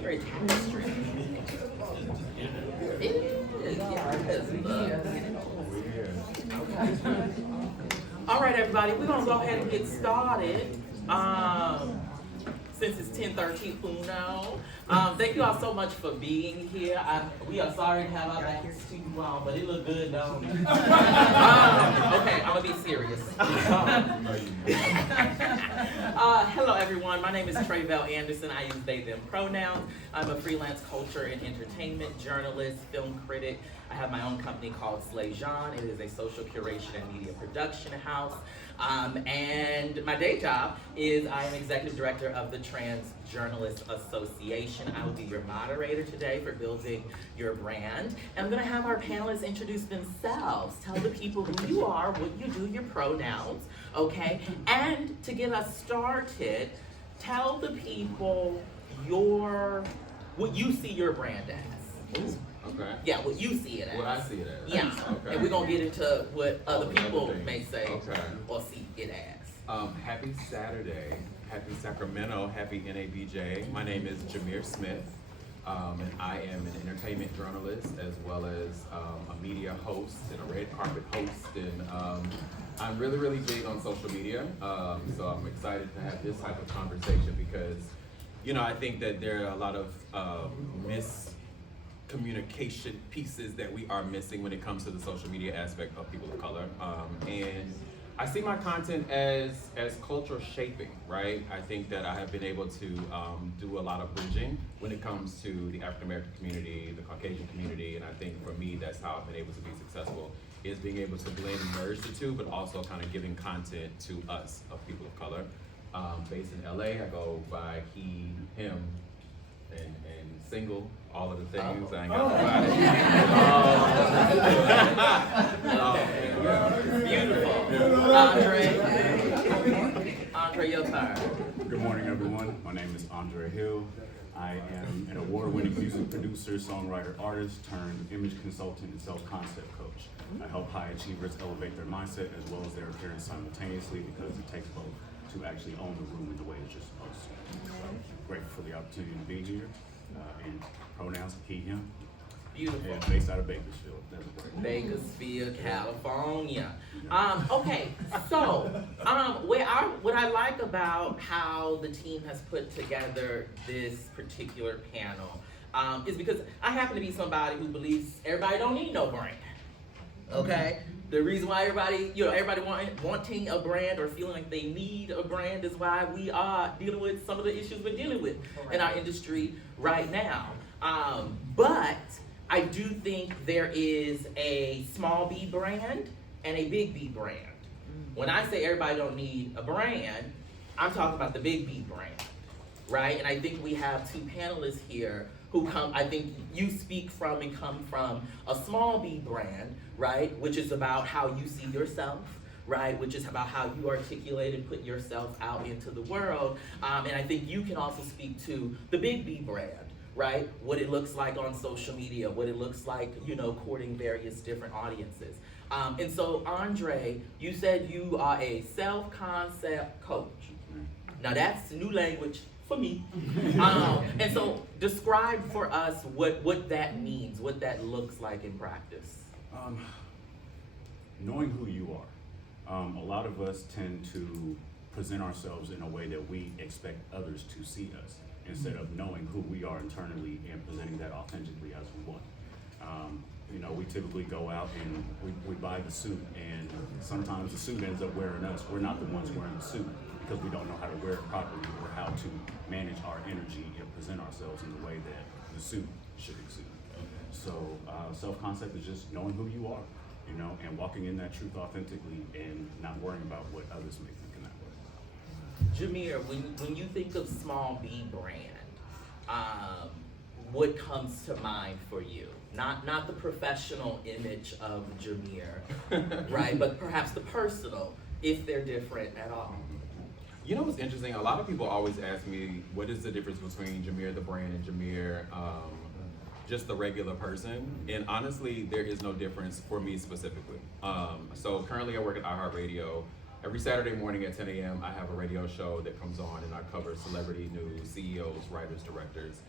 Very tapestry. It is, yeah, All right, everybody, we're gonna go ahead and get started. Since it's 10:13, Uno. Thank you all so much for being here. We are sorry to have our backs to you all, but it look good, don't it? Okay, I'm gonna be serious. Hello, everyone. My name is Tre'Vell Anderson. I use they, them pronouns. I'm a freelance culture and entertainment journalist, film critic. I have my own company called Slay Jean. It is a social curation and media production house. And my day job is I am executive director of the Trans Journalists Association. I will be your moderator today for building your brand. And I'm gonna have our panelists introduce themselves, tell the people who you are, what you do, your pronouns, okay? And to get us started, tell the people what you see your brand as. Ooh, okay. Yeah, what you see it as. What I see it as. Yeah, Okay. and we're gonna get into what other people may say Okay. or see it as. Happy Saturday, happy Sacramento, happy NABJ. My name is Jameer Smith, and I am an entertainment journalist as well as a media host and a red carpet host. And I'm really, really big on social media, so I'm excited to have this type of conversation because, you know, I think that there are a lot of miscommunication pieces that we are missing when it comes to the social media aspect of people of color. And I see my content as culture shaping, right? I think that I have been able to do a lot of bridging when it comes to the African American community, the Caucasian community, and I think for me that's how I've been able to be successful, is being able to blend and merge the two, but also kind of giving content to us of people of color. Based in LA, I go by he, him, and single, all of the things. I ain't got nobody. Beautiful. Andre, your turn. Good morning, everyone. My name is Andre Hill. I am an award-winning music producer, songwriter, artist, turned image consultant and self-concept coach. I help high achievers elevate their mindset as well as their appearance simultaneously because it takes both to actually own the room in the way that you're supposed to. So, grateful for the opportunity to be here. And pronouns, he, him. Beautiful. And based out of Bakersfield. That's great. Bakersfield, California. Okay, so what I like about how the team has put together this particular panel is because I happen to be somebody who believes everybody don't need no brand. Okay? The reason why everybody wanting a brand or feeling like they need a brand is why we are dealing with some of the issues we're dealing with in our industry right now. But I do think there is a small B brand and a big B brand. When I say everybody don't need a brand, I'm talking about the big B brand, right? And I think we have two panelists here who I think you speak from and come from a small B brand, right? Which is about how you see yourself, right? Which is about how you articulate and put yourself out into the world. And I think you can also speak to the big B brand, right? What it looks like on social media, what it looks like, courting various different audiences. And so, Andre, you said you are a self-concept coach. Now that's new language for me. And so describe for us what that means, what that looks like in practice. Knowing who you are. A lot of us tend to present ourselves in a way that we expect others to see us instead of knowing who we are internally and presenting that authentically as we want. We typically go out and we buy the suit, and sometimes the suit ends up wearing us. We're not the ones wearing the suit because we don't know how to wear it properly or how to manage our energy and present ourselves in the way that the suit should exude. So self-concept is just knowing who you are, and walking in that truth authentically and not worrying about what others may think in that way. Jameer, when you think of small B brand, what comes to mind for you? Not the professional image of Jameer, right? But perhaps the personal, if they're different at all. You know what's interesting? A lot of people always ask me, what is the difference between Jameer the brand and Jameer just the regular person? And honestly, there is no difference for me specifically. So currently I work at iHeartRadio. Every Saturday morning at 10 a.m. I have a radio show that comes on and I cover celebrity news, CEOs, writers, directors.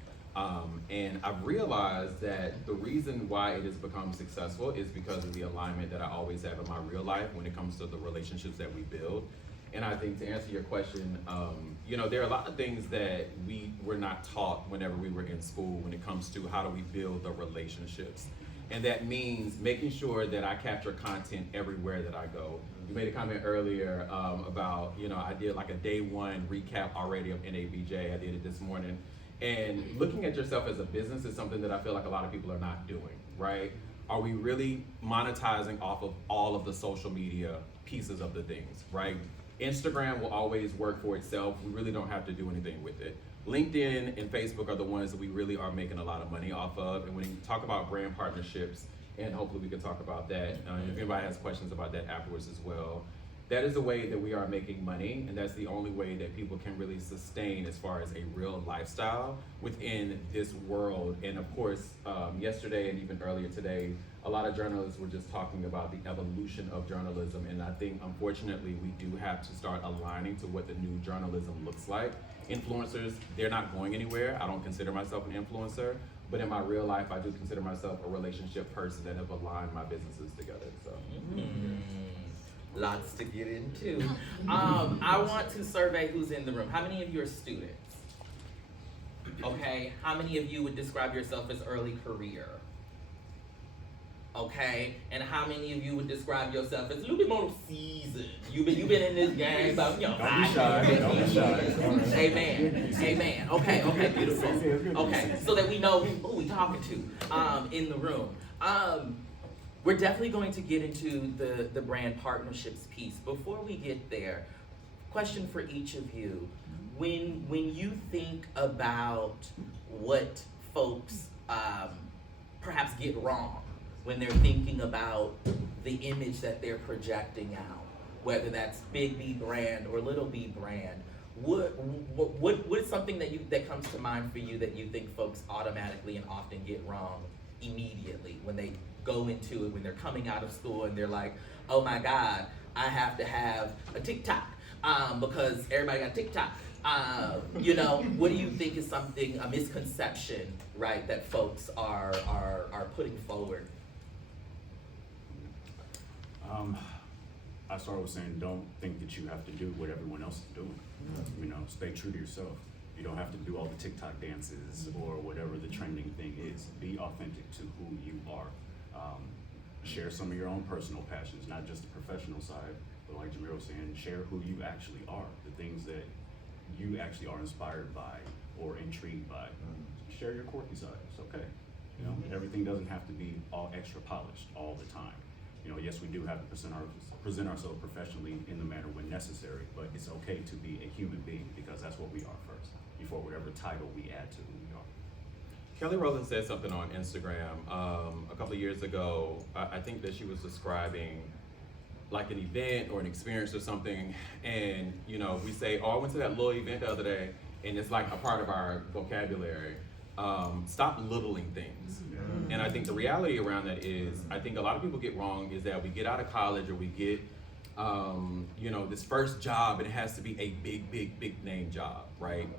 And I've realized that the reason why it has become successful is because of the alignment that I always have in my real life when it comes to the relationships that we build. And I think to answer your question, there are a lot of things that we were not taught whenever we were in school when it comes to how do we build the relationships. And that means making sure that I capture content everywhere that I go. You made a comment earlier about, I did like a day one recap already of NABJ. I did it this morning. And looking at yourself as a business is something that I feel like a lot of people are not doing, right? Are we really monetizing off of all of the social media pieces of the things, right? Instagram will always work for itself. We really don't have to do anything with it. LinkedIn and Facebook are the ones that we really are making a lot of money off of. And when you talk about brand partnerships, and hopefully we can talk about that, if anybody has questions about that afterwards as well, that is the way that we are making money, and that's the only way that people can really sustain as far as a real lifestyle within this world. And of course, yesterday and even earlier today, a lot of journalists were just talking about the evolution of journalism, and I think unfortunately we do have to start aligning to what the new journalism looks like. Influencers, they're not going anywhere. I don't consider myself an influencer, but in my real life, I do consider myself a relationship person that have aligned my businesses together, so. Lots to get into. I want to survey who's in the room. How many of you are students? Okay, how many of you would describe yourself as early career? Okay, and how many of you would describe yourself as a little bit more seasoned? You've been in this game about, Don't be shy, don't be shy. Amen. Okay, beautiful. Okay, so that we know who we talking to in the room. We're definitely going to get into the brand partnerships piece. Before we get there, question for each of you. When you think about what folks perhaps get wrong when they're thinking about the image that they're projecting out, whether that's big B brand or little b brand, what is something that comes to mind for you that you think folks automatically and often get wrong immediately when they go into it, when they're coming out of school and they're like, oh my God, I have to have a TikTok because everybody got TikTok. What do you think is a misconception, right, that folks are putting forward? I started with saying, don't think that you have to do what everyone else is doing. Stay true to yourself. You don't have to do all the TikTok dances or whatever the trending thing is. Be authentic to who you are. Share some of your own personal passions, not just the professional side, but like Jamira was saying, share who you actually are, the things that you actually are inspired by or intrigued by. Share your quirky side, it's okay. Everything doesn't have to be all extra polished all the time. Yes, we do have to present ourselves professionally in the manner when necessary, but it's okay to be a human being because that's what we are first, before whatever title we add to who we are. Kelly Rowland said something on Instagram a couple of years ago. I think that she was describing like an event or an experience or something, and we say, oh, I went to that little event the other day, and it's like a part of our vocabulary. Stop littling things. And I think the reality around that is, I think a lot of people get wrong is that we get out of college or we get this first job, and it has to be a big name job, right?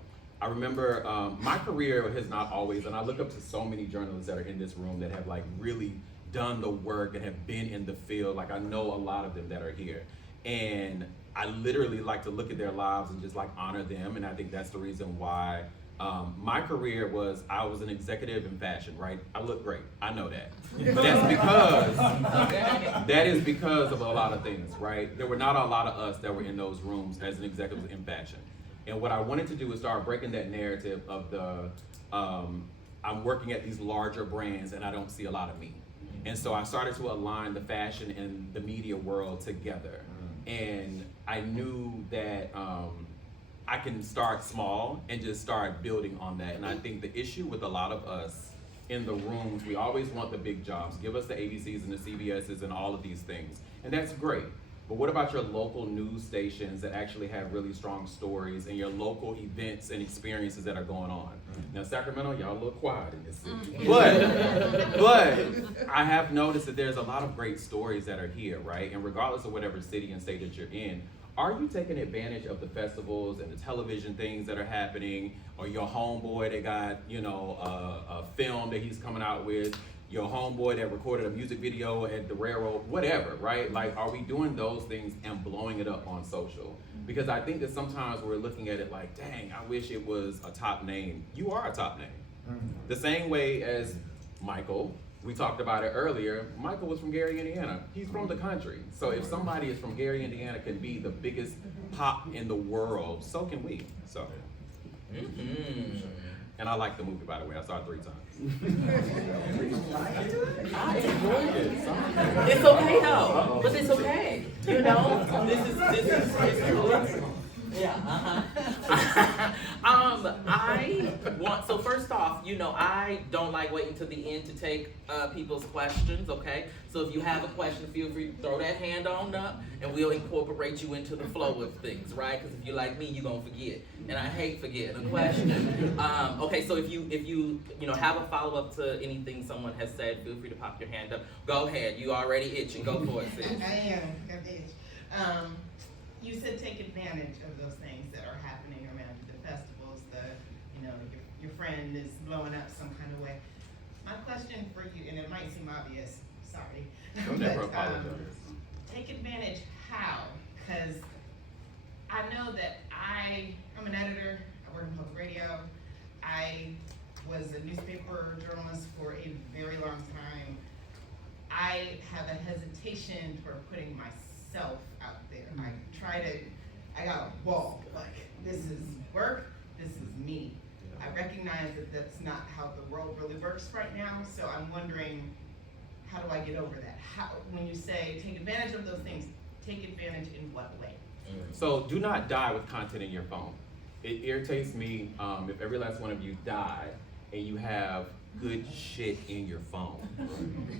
I remember my career has not always, and I look up to so many journalists that are in this room that have like really done the work and have been in the field. Like I know a lot of them that are here. And I literally like to look at their lives and just like honor them. And I think that's the reason why my career was, I was an executive in fashion, right? I look great, I know that. But that is because of a lot of things, right? There were not a lot of us that were in those rooms as an executive in fashion. And what I wanted to do was start breaking that narrative of I'm working at these larger brands and I don't see a lot of me. And so I started to align the fashion and the media world together. And I knew that I can start small and just start building on that. And I think the issue with a lot of us in the rooms, we always want the big jobs. Give us the ABCs and the CBSs and all of these things. And that's great. But what about your local news stations that actually have really strong stories and your local events and experiences that are going on? Now, Sacramento, y'all a little quiet in this city. But I have noticed that there's a lot of great stories that are here, right? And regardless of whatever city and state that you're in, are you taking advantage of the festivals and the television things that are happening, or your homeboy that got, you know, a film that he's coming out with, your homeboy that recorded a music video at the railroad, whatever, right? Like, are we doing those things and blowing it up on social? Because I think that sometimes we're looking at it like, dang, I wish it was a top name. You are a top name. The same way as Michael, we talked about it earlier, Michael was from Gary, Indiana. He's from the country. So if somebody is from Gary, Indiana can be the biggest pop in the world, so can we. So, and I like the movie, by the way. I saw it 3 times. I enjoyed it. It's okay though, but it's okay. You know, this is yeah. So first off, you know, I don't like waiting to the end to take people's questions. Okay, so if you have a question, feel free to throw that hand on up, and we'll incorporate you into the flow of things, right? Because if you're like me, you're gonna forget, and I hate forgetting a question. Okay, so if you have a follow up to anything someone has said, feel free to pop your hand up. Go ahead, you already itching. Go for it, sis. I am. Got the itch. You said take advantage of those things that are happening around the festivals. Your friend is blowing up some kind of way. My question for you, and it might seem obvious. Sorry. Don't never apologize. Take advantage how? Because I know that I'm an editor. I work in public radio. I was a newspaper journalist for a very long time. I have a hesitation for putting myself out there. I got a wall, like, this is work, this is me. I recognize that that's not how the world really works right now, so I'm wondering, how do I get over that? When you say take advantage of those things, take advantage in what way? So do not die with content in your phone. It irritates me if every last one of you die and you have good shit in your phone,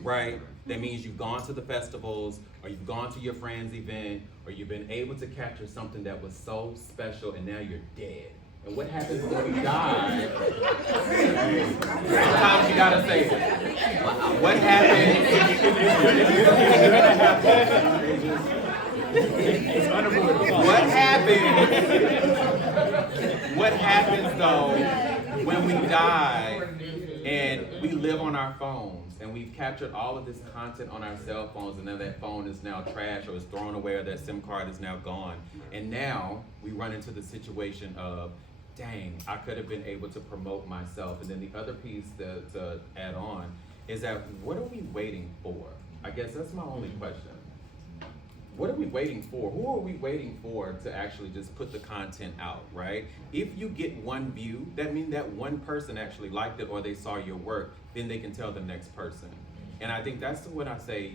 right? That means you've gone to the festivals, or you've gone to your friend's event, or you've been able to capture something that was so special, and now you're dead. And what happens when we die? Sometimes you gotta say it. What What happens though when we die and we live on our phones and we've captured all of this content on our cell phones, and then that phone is now trash or is thrown away, or that SIM card is now gone, and now we run into the situation of, dang, I could have been able to promote myself. And then the other piece to add on is that, what are we waiting for? I guess that's my only question. What are we waiting for? Who are we waiting for to actually just put the content out, right? If you get one view, that means that one person actually liked it or they saw your work, then they can tell the next person. And I think that's what I say,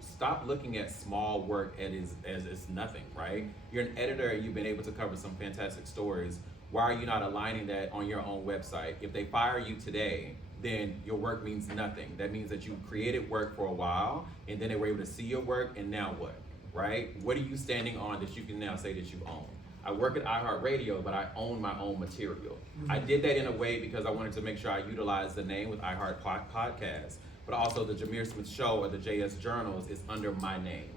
stop looking at small work as it's nothing, right? You're an editor and you've been able to cover some fantastic stories. Why are you not aligning that on your own website? If they fire you today, then your work means nothing. That means that you created work for a while, and then they were able to see your work, and now what, right? What are you standing on that you can now say that you own? I work at iHeartRadio, but I own my own material. I did that in a way because I wanted to make sure I utilized the name with iHeart Podcast, but also the Jameer Smith Show or the JS Journals is under my name.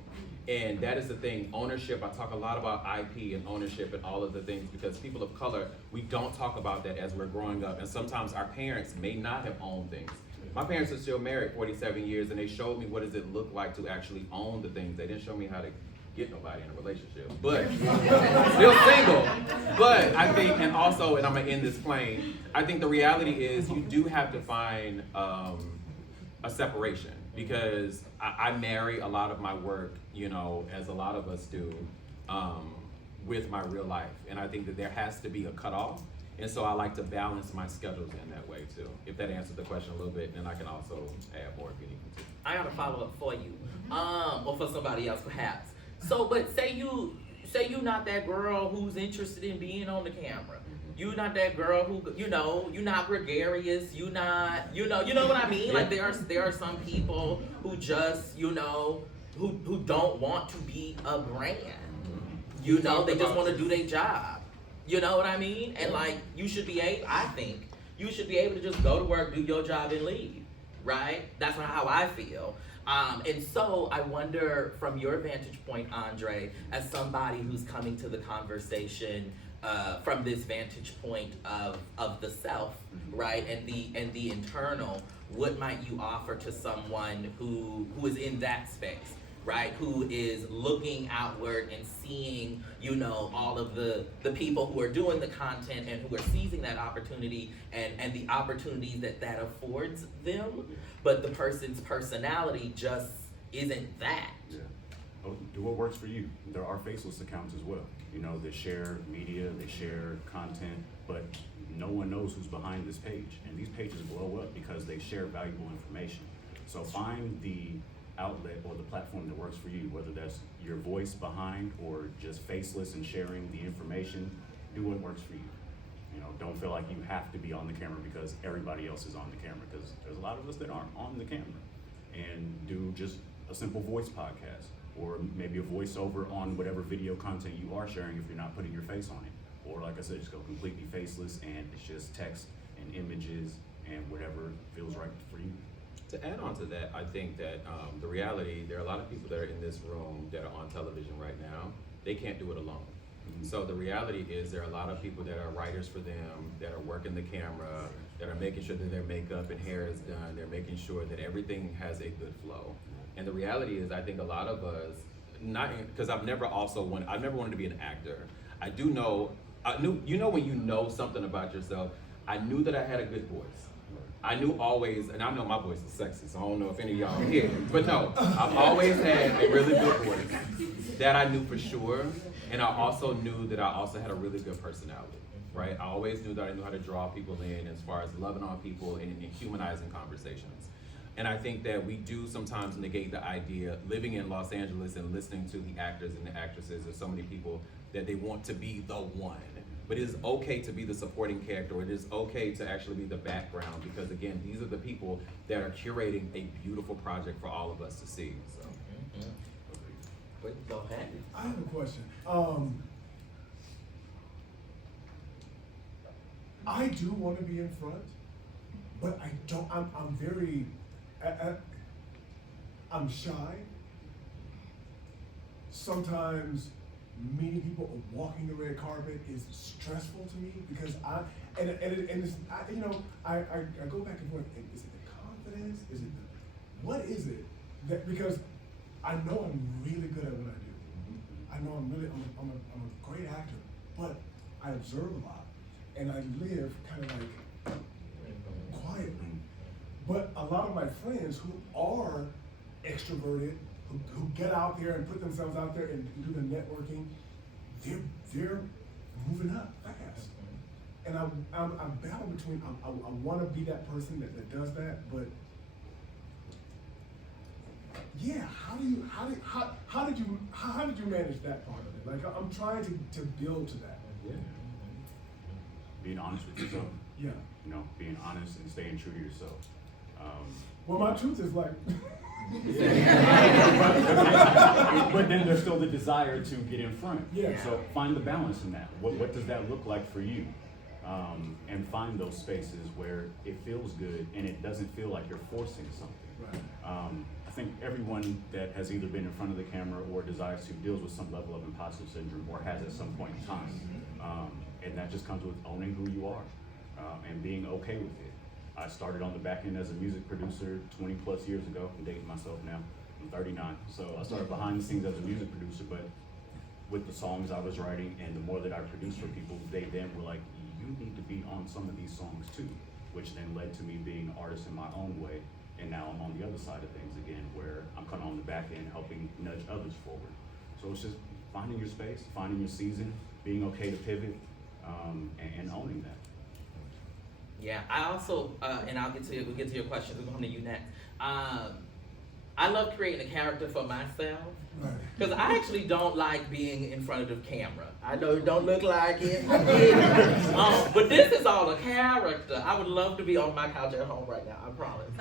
And that is the thing, ownership. I talk a lot about IP and ownership and all of the things, because people of color, we don't talk about that as we're growing up. And sometimes our parents may not have owned things. My parents are still married 47 years, and they showed me what does it look like to actually own the things. They didn't show me how to get nobody in a relationship, but still single. But I think, and I'm gonna end this plane, I think the reality is you do have to find a separation, because I marry a lot of my work, as a lot of us do, with my real life. And I think that there has to be a cutoff. And so I like to balance my schedules in that way too. If that answers the question a little bit, then I can also add more if you need me to. I got a follow up for you, or for somebody else perhaps. So, but say you not that girl who's interested in being on the camera. You not that girl who, you're not gregarious. You know what I mean? Yeah. Like there are some people who just, who don't want to be a brand. They just want to do their job. You know what I mean? And I think you should be able to just go to work, do your job, and leave. Right? That's how I feel. And so I wonder, from your vantage point, Andre, as somebody who's coming to the conversation from this vantage point of the self, right, and the internal, what might you offer to someone who is in that space, right, who is looking outward and seeing, all of the people who are doing the content and who are seizing that opportunity and the opportunities that affords them, but the person's personality just isn't that. Yeah. Oh, do what works for you. There are faceless accounts as well. They share media, they share content, but no one knows who's behind this page. And these pages blow up because they share valuable information. So find the outlet or the platform that works for you, whether that's your voice behind or just faceless and sharing the information. Do what works for you. Don't feel like you have to be on the camera because everybody else is on the camera, because there's a lot of us that aren't on the camera. And do just a simple voice podcast, or maybe a voiceover on whatever video content you are sharing if you're not putting your face on it. Or like I said, just go completely faceless and it's just text and images and whatever feels right for you. To add on to that, I think that the reality, there are a lot of people that are in this room that are on television right now. They can't do it alone. So the reality is there are a lot of people that are writers for them, that are working the camera, that are making sure that their makeup and hair is done. They're making sure that everything has a good flow. And the reality is, I think a lot of us, because I've never wanted to be an actor. I knew when you know something about yourself, I knew that I had a good voice. I knew always, and I know my voice is sexy, so I don't know if any of y'all hear it, but no, I've always had a really good voice. That I knew for sure, and I also knew that I also had a really good personality, right? I always knew that I knew how to draw people in as far as loving on people and humanizing conversations. And I think that we do sometimes negate the idea, living in Los Angeles and listening to the actors and the actresses, there's so many people that they want to be the one. But it is okay to be the supporting character, or it is okay to actually be the background, because again, these are the people that are curating a beautiful project for all of us to see. So. Wait, go ahead. I have a question. I do want to be in front, but I don't. I'm very. I'm shy. Sometimes meeting people or walking the red carpet is stressful to me because I go back and forth. Is it the confidence? Is it what is it that, because I know I'm really good at what I do. I know I'm a great actor, but I observe a lot and I live kind of like quietly. But a lot of my friends who are extroverted, who get out there and put themselves out there and do the networking, they're moving up fast. And I'm battling between, I want to be that person that does that, but yeah, how did you manage that part of it? Like, I'm trying to build to that. Yeah. Being honest with yourself. Yeah. Being honest and staying true to yourself. Well, my truth is like. But then there's still the desire to get in front. Yeah. So find the balance in that. What does that look like for you? And find those spaces where it feels good and it doesn't feel like you're forcing something. Right. I think everyone that has either been in front of the camera or desires to deals with some level of imposter syndrome, or has at some point in time. And that just comes with owning who you are and being okay with it. I started on the back end as a music producer 20 plus years ago. I'm dating myself now. I'm 39. So I started behind the scenes as a music producer, but with the songs I was writing and the more that I produced for people, they then were like, you need to be on some of these songs too, which then led to me being an artist in my own way. And now I'm on the other side of things again, where I'm kind of on the back end helping nudge others forward. So it's just finding your space, finding your season, being okay to pivot, and owning that. Yeah, I also, and we'll get to your questions, we're going to you next. I love creating a character for myself, because I actually don't like being in front of the camera. I know it don't look like it, but this is all a character. I would love to be on my couch at home right now, I promise.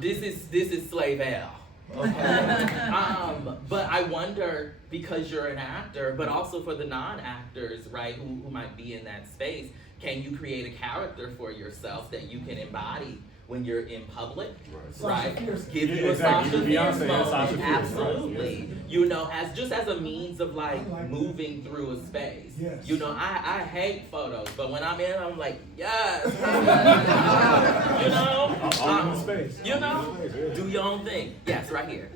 This is Tre'Vell. Okay. But I wonder, because you're an actor, but also for the non-actors, right, who might be in that space, can you create a character for yourself that you can embody when you're in public, Sasha right? Fierce. Give you Yeah, a exactly. Sasha Beyonce Fierce and moment, Sasha Fierce, right. absolutely. You know, as a means of like I like moving through a space. Yes. You know, I hate photos, but when I'm in, I'm like, yes. You know, All in the space. you know, do your own thing. Yes, right here.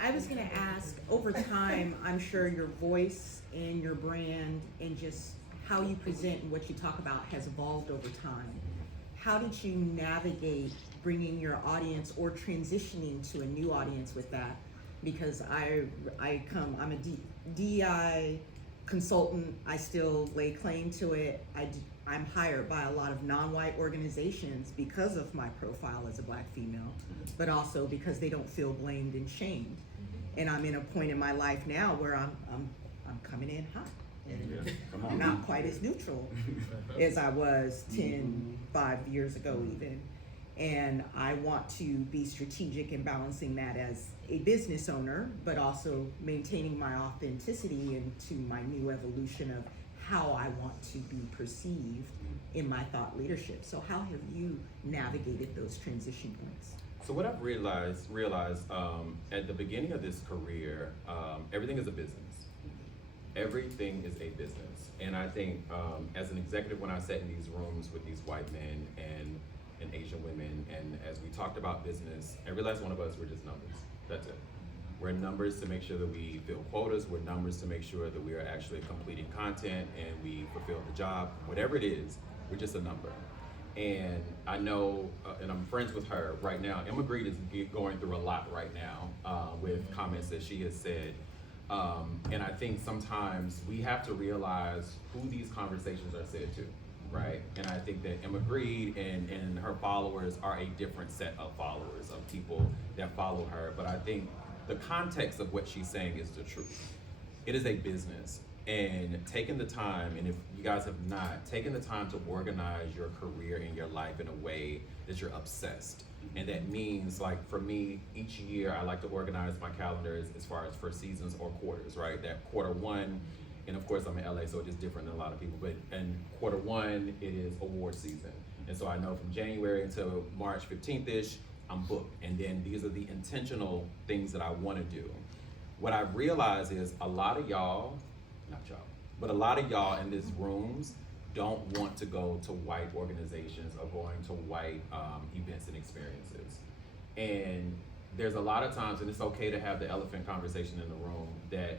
I was gonna ask, over time, I'm sure your voice and your brand and just how you present and what you talk about has evolved over time. How did you navigate bringing your audience or transitioning to a new audience with that? Because I'm a DEI consultant, I still lay claim to it. I'm hired by a lot of non-white organizations because of my profile as a Black female, but also because they don't feel blamed and shamed. And I'm in a point in my life now where I'm coming in hot. And Yeah, come on. not quite as neutral as I was 5 years ago even. And I want to be strategic in balancing that as a business owner, but also maintaining my authenticity into my new evolution of how I want to be perceived in my thought leadership. So how have you navigated those transition points? So what I've realized at the beginning of this career, everything is a business. Everything is a business. And I think as an executive, when I sat in these rooms with these white men and Asian women, and as we talked about business, every last one of us were just numbers. That's it. We're numbers to make sure that we fill quotas. We're numbers to make sure that we are actually completing content and we fulfill the job. Whatever it is, we're just a number. And I know, and I'm friends with her right now. Emma Grede is going through a lot right now with comments that she has said. And I think sometimes we have to realize who these conversations are said to, right? And I think that Emma Grede and her followers are a different set of followers, of people that follow her. But I think the context of what she's saying is the truth. It is a business. And taking the time, and if you guys have not, taken the time to organize your career and your life in a way that you're obsessed. And that means, like, for me, each year I like to organize my calendars as far as for seasons or quarters, right? That quarter one, and of course I'm in LA, so it's just different than a lot of people, but in quarter one, it is award season. And so I know from January until March 15th-ish, I'm booked. And then these are the intentional things that I want to do. What I realize is a lot of y'all, not y'all, but a lot of y'all in these rooms don't want to go to white organizations or going to white events and experiences. And there's a lot of times, and it's okay to have the elephant conversation in the room, that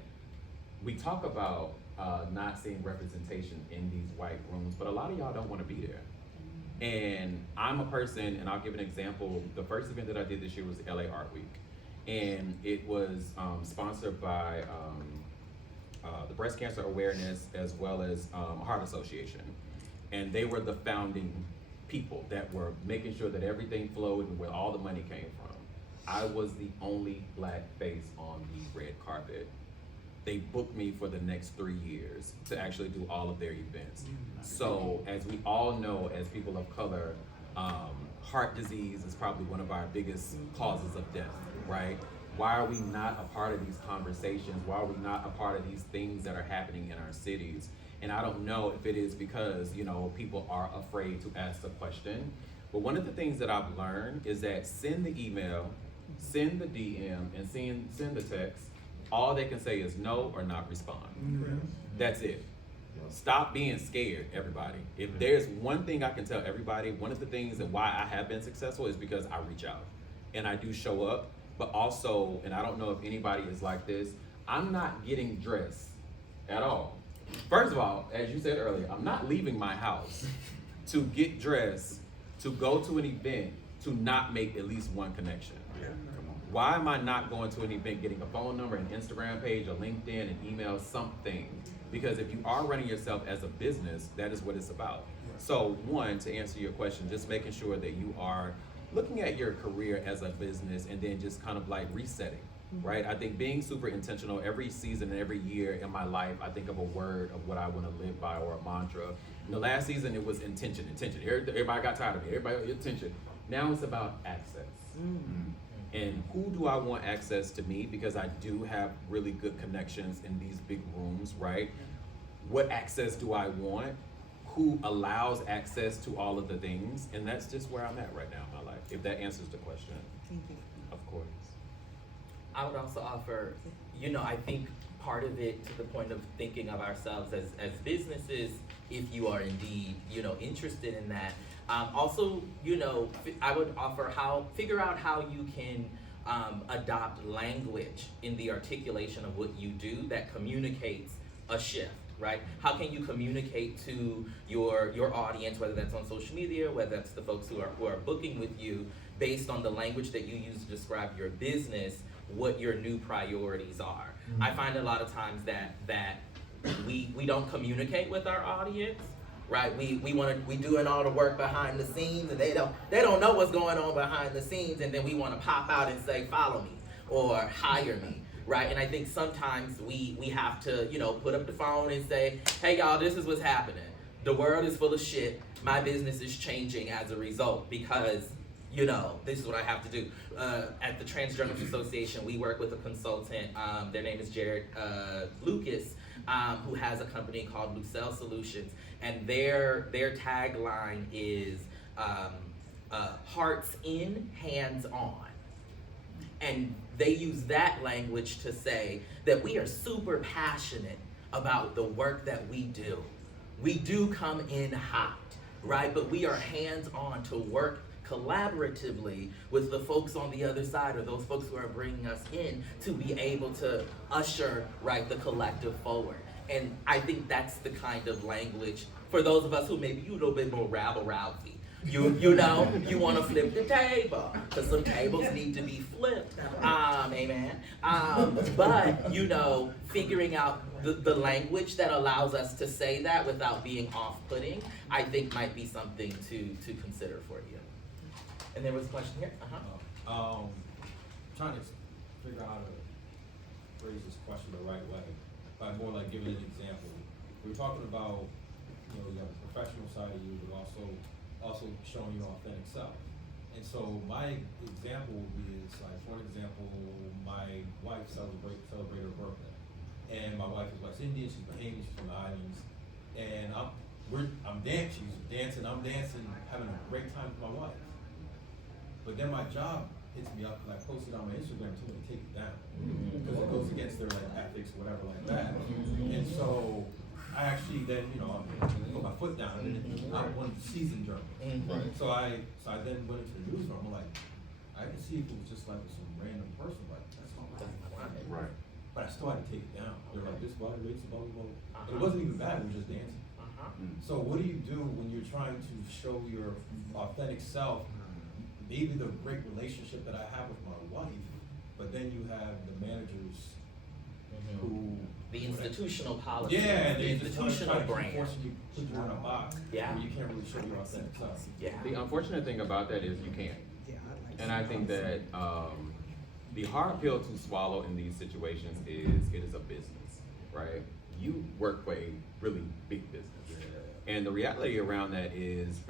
we talk about not seeing representation in these white rooms, but a lot of y'all don't want to be there. And I'm a person, and I'll give an example. The first event that I did this year was LA Art Week. And it was sponsored by the Breast Cancer Awareness as well as Heart Association. And they were the founding people that were making sure that everything flowed and where all the money came from. I was the only Black face on the red carpet. They booked me for the next 3 years to actually do all of their events. So as we all know, as people of color, heart disease is probably one of our biggest causes of death, right? Why are we not a part of these conversations? Why are we not a part of these things that are happening in our cities? And I don't know if it is because, you know, people are afraid to ask the question. But one of the things that I've learned is that send the email, send the DM, and send the text. All they can say is no or not respond. That's it. Stop being scared, everybody. If there's one thing I can tell everybody, one of the things and why I have been successful is because I reach out and I do show up. But also, and I don't know if anybody is like this, I'm not getting dressed at all. First of all, as you said earlier, I'm not leaving my house to get dressed, to go to an event, to not make at least one connection. Yeah, come on. Why am I not going to an event, getting a phone number, an Instagram page, a LinkedIn, an email, something? Because if you are running yourself as a business, that is what it's about. So one, to answer your question, just making sure that you are looking at your career as a business and then just kind of like resetting, right? I think being super intentional every season and every year in my life, I think of a word of what I want to live by or a mantra. In the last season, it was intention. Everybody got tired of me. Everybody, attention. Now it's about access. And who do I want access to me? Because I do have really good connections in these big rooms, right? What access do I want? who allows access to all of the things, and that's just where I'm at right now in my life, if that answers the question. Thank you. Of course. I would also offer, I think part of it, to the point of thinking of ourselves as businesses, if you are indeed, interested in that. Also, I would offer figure out how you can adopt language in the articulation of what you do that communicates a shift, right? How can you communicate to your audience, whether that's on social media, whether that's the folks who are booking with you, based on the language that you use to describe your business, what your new priorities are. I find a lot of times that we don't communicate with our audience, right? We doing all the work behind the scenes, and they don't know what's going on behind the scenes, and then we want to pop out and say, follow me or hire me, right? And I think sometimes we have to, put up the phone and say, hey y'all, this is what's happening. The world is full of shit. My business is changing as a result because this is what I have to do. At the Transdermals Association, we work with a consultant. Their name is Jared Lucas, who has a company called Lucelle Solutions, and their tagline is hearts in, hands on. And they use that language to say that we are super passionate about the work that we do. We do come in hot, right? But we are hands on to work collaboratively with the folks on the other side, or those folks who are bringing us in, to be able to usher, right, the collective forward. And I think that's the kind of language for those of us who maybe a little bit more rabble-rousy. You want to flip the table, because some tables need to be flipped. Amen. But figuring out the language that allows us to say that without being off-putting, I think might be something to consider for you. And there was a question here. Trying to figure out how to phrase this question the right way, by more like giving an example. We're talking about, you have a professional side of you, but also showing your authentic self. And so my example would be, like, for example, my wife celebrated her birthday, and my wife is West Indian, she's Bahamian, she's from the islands, and she's dancing, I'm dancing, having a great time with my wife. But then my job hits me up, because I posted on my Instagram, told me to take it down, because it goes against their ethics or whatever like that. And so I actually then, I put my foot down, and I'm one of the seasoned journalists. Right? So I then went into the newsroom. I'm like, I can see if it was just like some random person, like, that's all right. Right. But I still had to take it down. They're like, this body rates, blah, blah, blah. But it wasn't even bad, we were just dancing. So what do you do when you're trying to show your authentic self? Maybe the great relationship that I have with my wife, but then you have the managers who The institutional policy, the the institutional brand. forcing you, put you in a box, Yeah. where you can't really show your authentic self. Yeah. The unfortunate thing about that is you can't. Yeah, I'd like And to I see think that the hard pill to swallow in these situations is it is a business, right? You work for a really big business. And the reality around that is,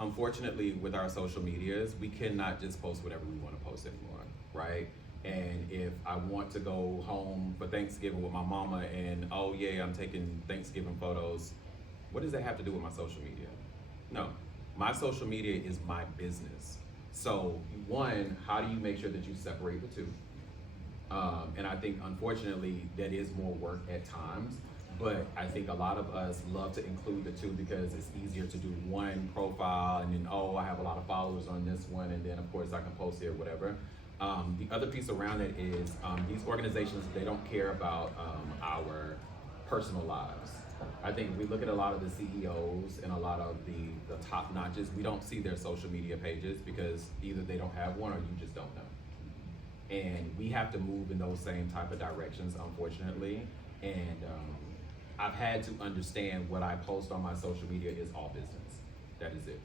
unfortunately, with our social medias, we cannot just post whatever we want to post anymore, right? And if I want to go home for Thanksgiving with my mama and, oh yeah, I'm taking Thanksgiving photos, what does that have to do with my social media? No, my social media is my business. So one, how do you make sure that you separate the two? And I think unfortunately that is more work at times, but I think a lot of us love to include the two because it's easier to do one profile and then, oh, I have a lot of followers on this one, and then of course I can post here, whatever. The other piece around it is these organizations, they don't care about our personal lives. I think we look at a lot of the CEOs and a lot of the top notches, we don't see their social media pages because either they don't have one or you just don't know. And we have to move in those same type of directions, unfortunately. And I've had to understand what I post on my social media is all business. That is it.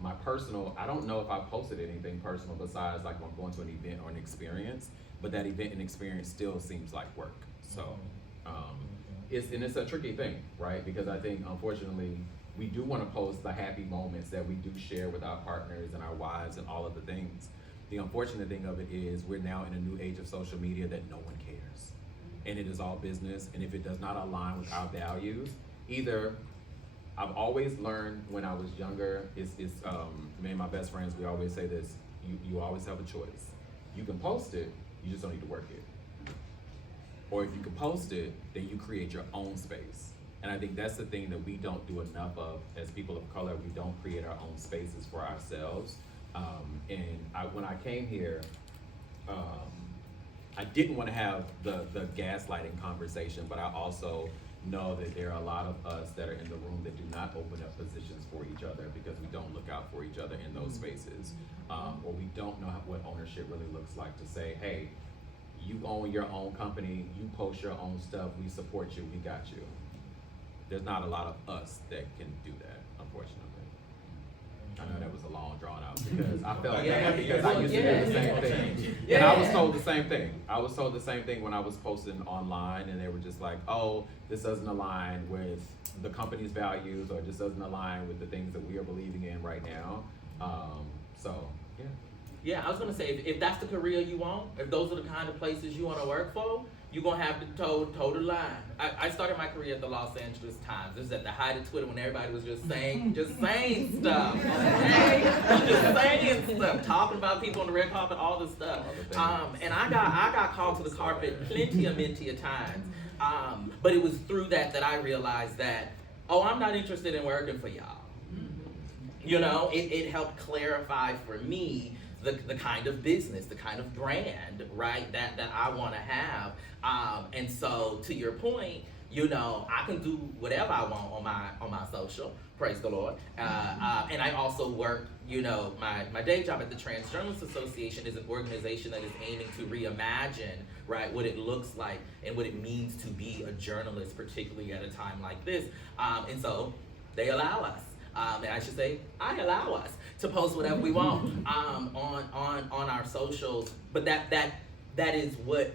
My personal, I don't know if I posted anything personal besides like when I'm going to an event or an experience, but that event and experience still seems like work. So it's a tricky thing, right? Because I think unfortunately we do want to post the happy moments that we do share with our partners and our wives and all of the things. The unfortunate thing of it is we're now in a new age of social media that no one cares. And it is all business, and if it does not align with our values, either I've always learned when I was younger, is me and my best friends, we always say this, you always have a choice. You can post it, you just don't need to work it. Or if you can post it, then you create your own space. And I think that's the thing that we don't do enough of as people of color. We don't create our own spaces for ourselves. When I came here, I didn't want to have the gaslighting conversation, but I also know that there are a lot of us that are in the room that do not open up positions for each other because we don't look out for each other in those spaces. Or we don't know what ownership really looks like to say, hey, you own your own company, you post your own stuff, we support you, we got you. There's not a lot of us that can do that, unfortunately. I know that was a long drawn out because I felt bad because I used to do the same thing. And I was told the same thing. I was told the same thing when I was posting online, and they were just like, oh, this doesn't align with the company's values, or this doesn't align with the things that we are believing in right now. Yeah. Yeah, I was gonna say, if that's the career you want, if those are the kind of places you wanna work for, you're gonna have to toe the line. I started my career at the Los Angeles Times. This is at the height of Twitter when everybody was just saying stuff. Okay? Just saying stuff, talking about people on the red carpet, all this stuff. And I got called to the carpet plenty of times. But it was through that I realized that, oh, I'm not interested in working for y'all. You know, it helped clarify for me the kind of business, the kind of brand, right, that I want to have. And so to your point, you know, I can do whatever I want on my social, praise the Lord. And I also work, you know, my day job at the Trans Journalists Association is an organization that is aiming to reimagine, right, what it looks like and what it means to be a journalist, particularly at a time like this. And so they allow us. And I should say, I allow us to post whatever we want on our socials. But that is what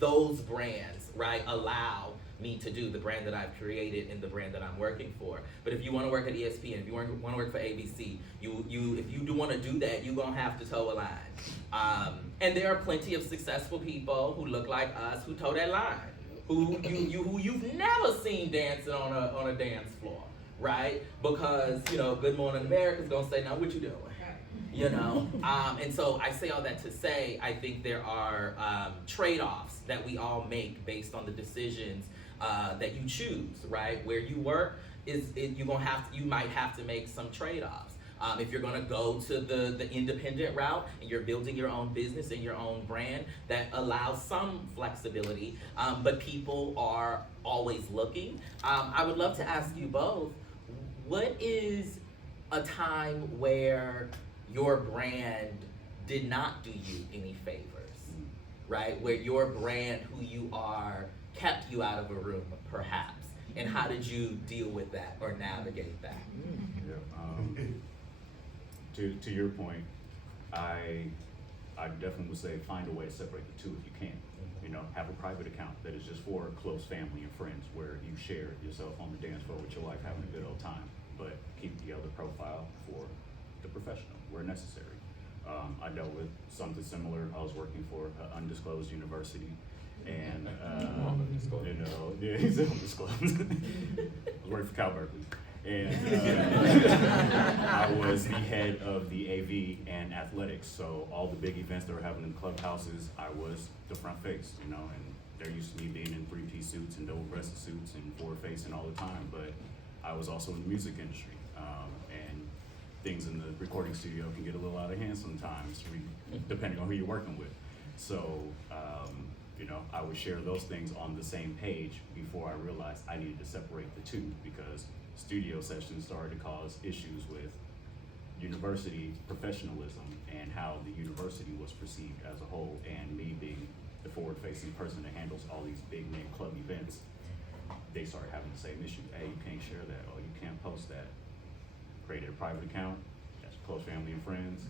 those brands, right, allow me to do, the brand that I've created and the brand that I'm working for. But if you want to work at ESPN, if you want to work for ABC, if you do want to do that, you're gonna have to toe a line. And there are plenty of successful people who look like us who toe that line, who you've never seen dancing on a dance floor. Right? Because, you know, Good Morning America's gonna say, now what you doing? You know? And so I say all that to say, I think there are trade-offs that we all make based on the decisions that you choose, right? Where you work, you might have to make some trade-offs. If you're gonna go to the independent route and you're building your own business and your own brand, that allows some flexibility, but people are always looking. I would love to ask you both, what is a time where your brand did not do you any favors, right? Where your brand, who you are, kept you out of a room, perhaps, and how did you deal with that or navigate that? To your point, I definitely would say find a way to separate the two if you can. You know, have a private account that is just for close family and friends where you share yourself on the dance floor with your wife having a good old time, but keep the other profile for the professional where necessary. I dealt with something similar. I was working for an undisclosed university, and you know, yeah, he's undisclosed. I was working for Cal Berkeley. And I was the head of the AV and athletics, so all the big events that were happening in the clubhouses, I was the front face, you know, and they're used to me being in three-piece suits and double-breasted suits and forward-facing all the time, but I was also in the music industry, and things in the recording studio can get a little out of hand sometimes, depending on who you're working with. So, you know, I would share those things on the same page before I realized I needed to separate the two, because studio sessions started to cause issues with university professionalism and how the university was perceived as a whole, and me being the forward-facing person that handles all these big name club events, they started having the same issue. Hey, you can't share that, or you can't post that. Created a private account, that's close family and friends,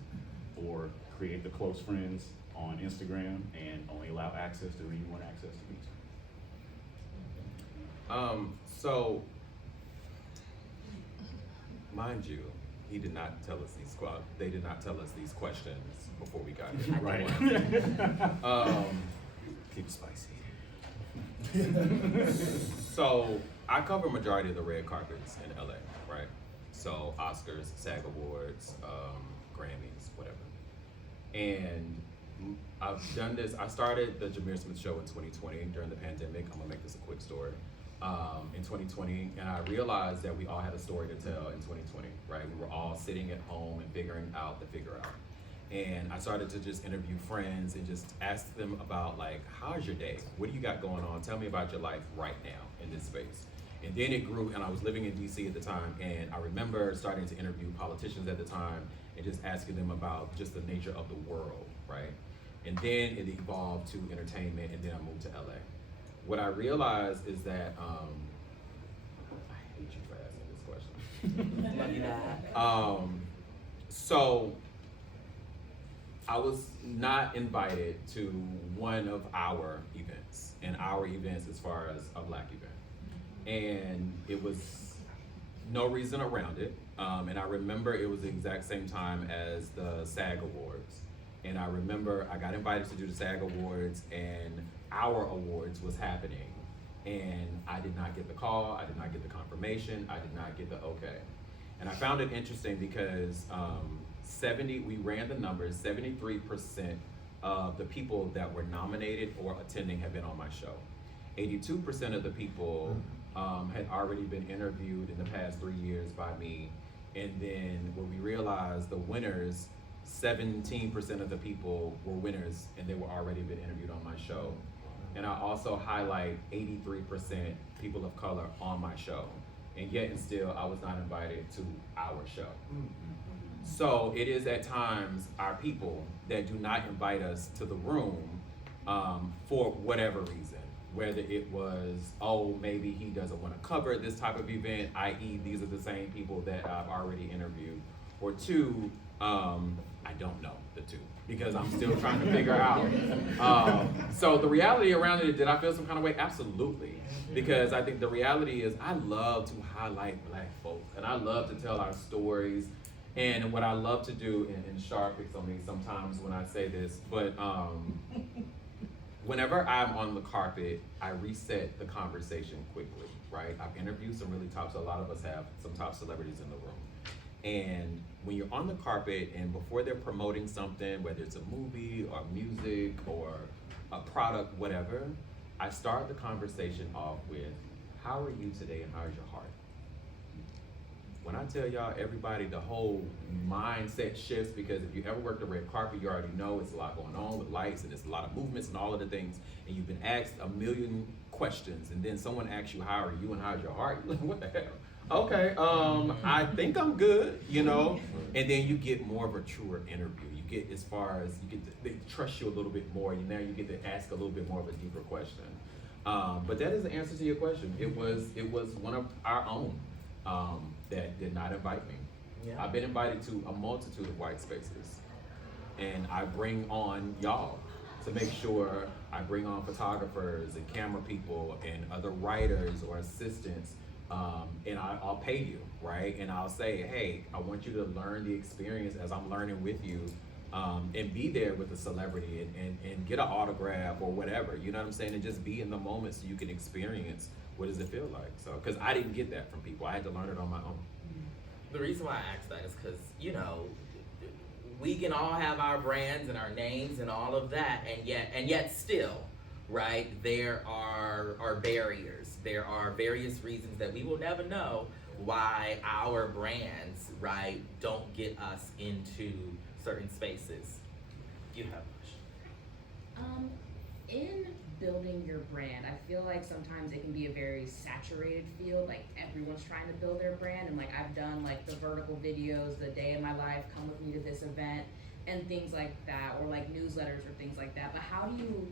or create the close friends on Instagram and only allow access to who you want access to be. So, mind you, he did not tell us they did not tell us these questions before we got here. Right. Keep it spicy. So, I cover majority of the red carpets in LA, right? So Oscars, SAG Awards, Grammys, whatever. And I've done this. I started the Jameer Smith Show in 2020 during the pandemic. I'm gonna make this a quick story. In 2020, and I realized that we all had a story to tell in 2020, right? We were all sitting at home and figuring out the figure out. And I started to just interview friends and just ask them about, like, how's your day? What do you got going on? Tell me about your life right now in this space. And then it grew, and I was living in DC at the time, and I remember starting to interview politicians at the time and just asking them about just the nature of the world, right? And then it evolved to entertainment, and then I moved to LA. What I realized is that, I hate you for asking this question. Love you back. So I was not invited to one of our events, and our events as far as a Black event. And it was no reason around it. And I remember it was the exact same time as the SAG Awards. And I remember I got invited to do the SAG Awards, and our awards was happening. And I did not get the call, I did not get the confirmation, I did not get the okay. And I found it interesting because we ran the numbers, 73% of the people that were nominated or attending had been on my show. 82% of the people had already been interviewed in the past 3 years by me. And then when we realized the winners, 17% of the people were winners and they were already been interviewed on my show. And I also highlight 83% people of color on my show. And yet and still, I was not invited to our show. So it is at times our people that do not invite us to the room for whatever reason. Whether it was, oh, maybe he doesn't want to cover this type of event, i.e. these are the same people that I've already interviewed. Or two, I don't know the two, because I'm still trying to figure out. So the reality around it, did I feel some kind of way? Absolutely. Because I think the reality is I love to highlight Black folk, and I love to tell our stories. And what I love to do, and Shar picks on me sometimes when I say this, but whenever I'm on the carpet, I reset the conversation quickly, right? I've interviewed some really top, so a lot of us have some top celebrities in the room. And when you're on the carpet and before they're promoting something, whether it's a movie or music or a product, whatever, I start the conversation off with, how are you today and how's your heart? When I tell y'all, everybody, the whole mindset shifts, because if you ever worked the red carpet, you already know it's a lot going on with lights and it's a lot of movements and all of the things, and you've been asked a million questions, and then someone asks you, how are you and how's your heart? You're like, what the hell? Okay, I think I'm good, you know? And then you get more of a truer interview. You get as far as, they trust you a little bit more, and now you get to ask a little bit more of a deeper question. But that is the answer to your question. It was one of our own that did not invite me. Yeah. I've been invited to a multitude of white spaces, and I bring on y'all to make sure I bring on photographers and camera people and other writers or assistants, and I'll pay you, right? And I'll say, hey, I want you to learn the experience as I'm learning with you, and be there with the celebrity and get an autograph or whatever, you know what I'm saying? And just be in the moment so you can experience what does it feel like. So, because I didn't get that from people. I had to learn it on my own. The reason why I asked that is because, you know, we can all have our brands and our names and all of that, and yet still, right, there are barriers. There are various reasons that we will never know why our brands, right, don't get us into certain spaces. You have a question. In building your brand, I feel like sometimes it can be a very saturated field, like everyone's trying to build their brand, and like I've done like the vertical videos, the day in my life, come with me to this event, and things like that, or like newsletters or things like that. But how do you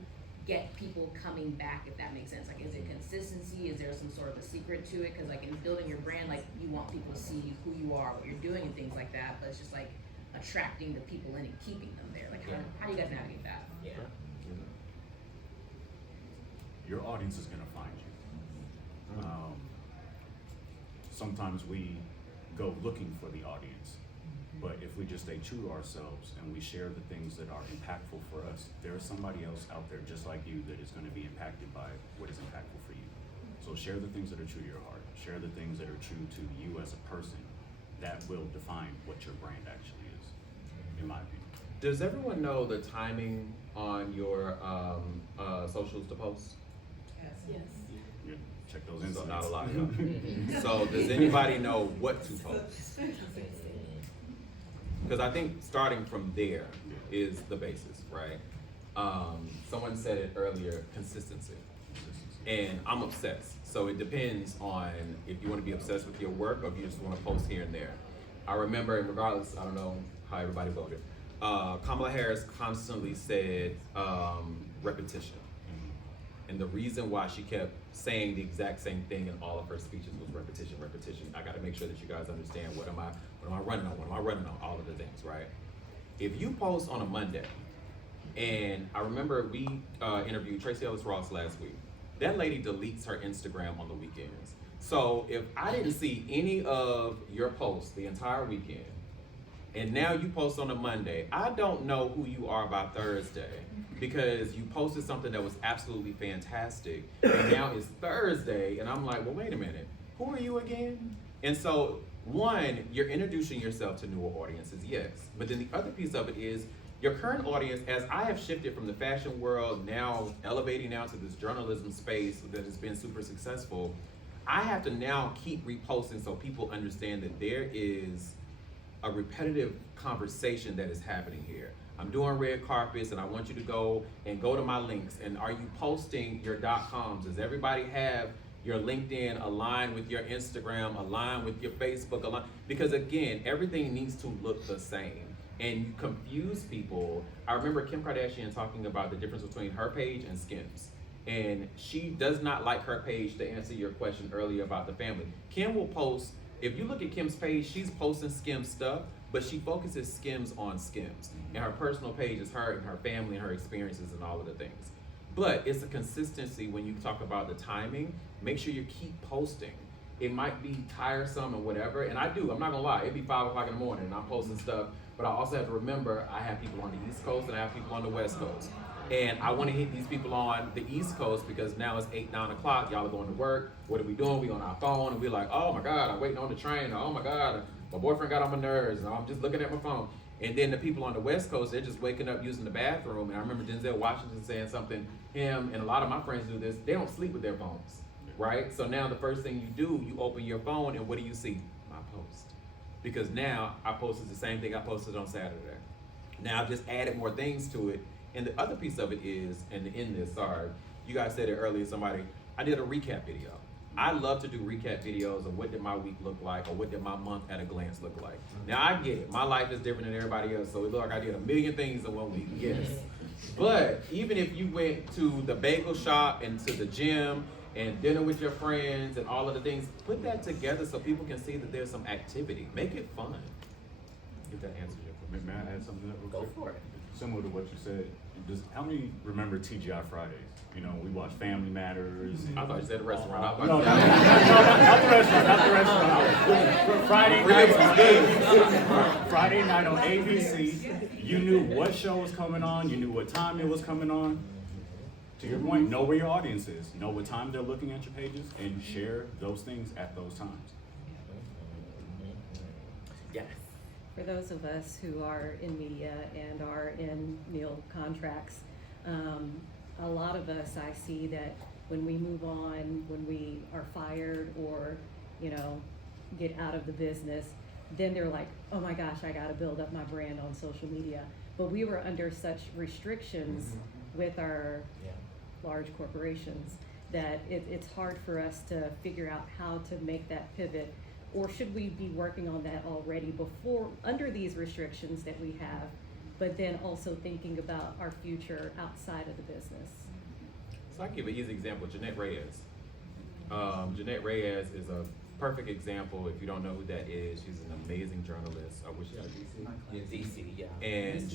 get people coming back, if that makes sense? Like, is it consistency? Is there some sort of a secret to it? Because like in building your brand, like you want people to see who you are, what you're doing, and things like that, but it's just like attracting the people in and keeping them there. Like how do you guys navigate that? Yeah. Your audience is gonna find you. Sometimes we go looking for the audience, but if we just stay true to ourselves and we share the things that are impactful for us, there is somebody else out there just like you that is gonna be impacted by what is impactful for you. So share the things that are true to your heart. Share the things that are true to you as a person. That will define what your brand actually is, in my opinion. Does everyone know the timing on your socials to post? Yes. Yeah, check those So insights. not a lot. Yeah. So does anybody know what to post? Because I think starting from there is the basis, right? Someone said it earlier, consistency. And I'm obsessed. So it depends on if you want to be obsessed with your work or if you just want to post here and there. I remember, regardless, I don't know how everybody voted, Kamala Harris constantly said repetition. And the reason why she kept saying the exact same thing in all of her speeches was repetition, repetition. I gotta make sure that you guys understand what am I running on, all of the things, right? If you post on a Monday, and I remember we interviewed Tracy Ellis Ross last week, that lady deletes her Instagram on the weekends. So if I didn't see any of your posts the entire weekend, and now you post on a Monday, I don't know who you are by Thursday because you posted something that was absolutely fantastic, and now it's Thursday, and I'm like, well, wait a minute, who are you again? And so, one, you're introducing yourself to newer audiences, yes, but then the other piece of it is your current audience, as I have shifted from the fashion world, now elevating now to this journalism space that has been super successful, I have to now keep reposting so people understand that there is a repetitive conversation that is happening here. I'm doing red carpets and I want you to go to my links. And are you posting your .coms? Does everybody have your LinkedIn aligned with your Instagram, aligned with your Facebook, aligned? Because again, everything needs to look the same. And you confuse people. I remember Kim Kardashian talking about the difference between her page and Skims. And she does not like her page, to answer your question earlier about the family. Kim will post, if you look at Kim's page, she's posting Skims stuff, but she focuses Skims on Skims. And her personal page is her and her family and her experiences and all of the things. But it's a consistency when you talk about the timing. Make sure you keep posting. It might be tiresome or whatever, and I'm not gonna lie, it'd be 5 o'clock in the morning and I'm posting stuff, but I also have to remember I have people on the East Coast and I have people on the West Coast. And I want to hit these people on the East Coast because now it's 8, 9 o'clock. Y'all are going to work. What are we doing? We on our phone and we're like, oh my God, I'm waiting on the train. Or, oh my God, my boyfriend got on my nerves. And I'm just looking at my phone. And then the people on the West Coast, they're just waking up using the bathroom. And I remember Denzel Washington saying something. Him and a lot of my friends do this. They don't sleep with their phones, right? So now the first thing you do, you open your phone and what do you see? My post. Because now I posted the same thing I posted on Saturday. Now I've just added more things to it. And the other piece of it is, and in this, sorry, you guys said it earlier, I did a recap video. I love to do recap videos of what did my week look like or what did my month at a glance look like. Now I get it, my life is different than everybody else, so it looked like I did a million things in 1 week, yes. But even if you went to the bagel shop and to the gym and dinner with your friends and all of the things, put that together so people can see that there's some activity. Make it fun. If that answers your question. May I add something to that real Go quick? for it. Similar to what you said, how many remember TGI Fridays? You know, we watch Family Matters. I thought you said a restaurant. I was No, like, not the restaurant. Friday night on ABC, you knew what show was coming on, you knew what time it was coming on. To your point, know where your audience is, know what time they're looking at your pages, and share those things at those times. Yes. For those of us who are in media and are in meal contracts, a lot of us, I see that when we move on, when we are fired or, get out of the business, then they're like, oh my gosh, I gotta build up my brand on social media. But we were under such restrictions with our large corporations that it's hard for us to figure out how to make that pivot. Or should we be working on that already before, under these restrictions that we have, but then also thinking about our future outside of the business? So I can give an easy example, Jeanette Reyes. Jeanette Reyes is a perfect example. If you don't know who that is, she's an amazing journalist. I wish she had DC. Yeah, DC, yeah. And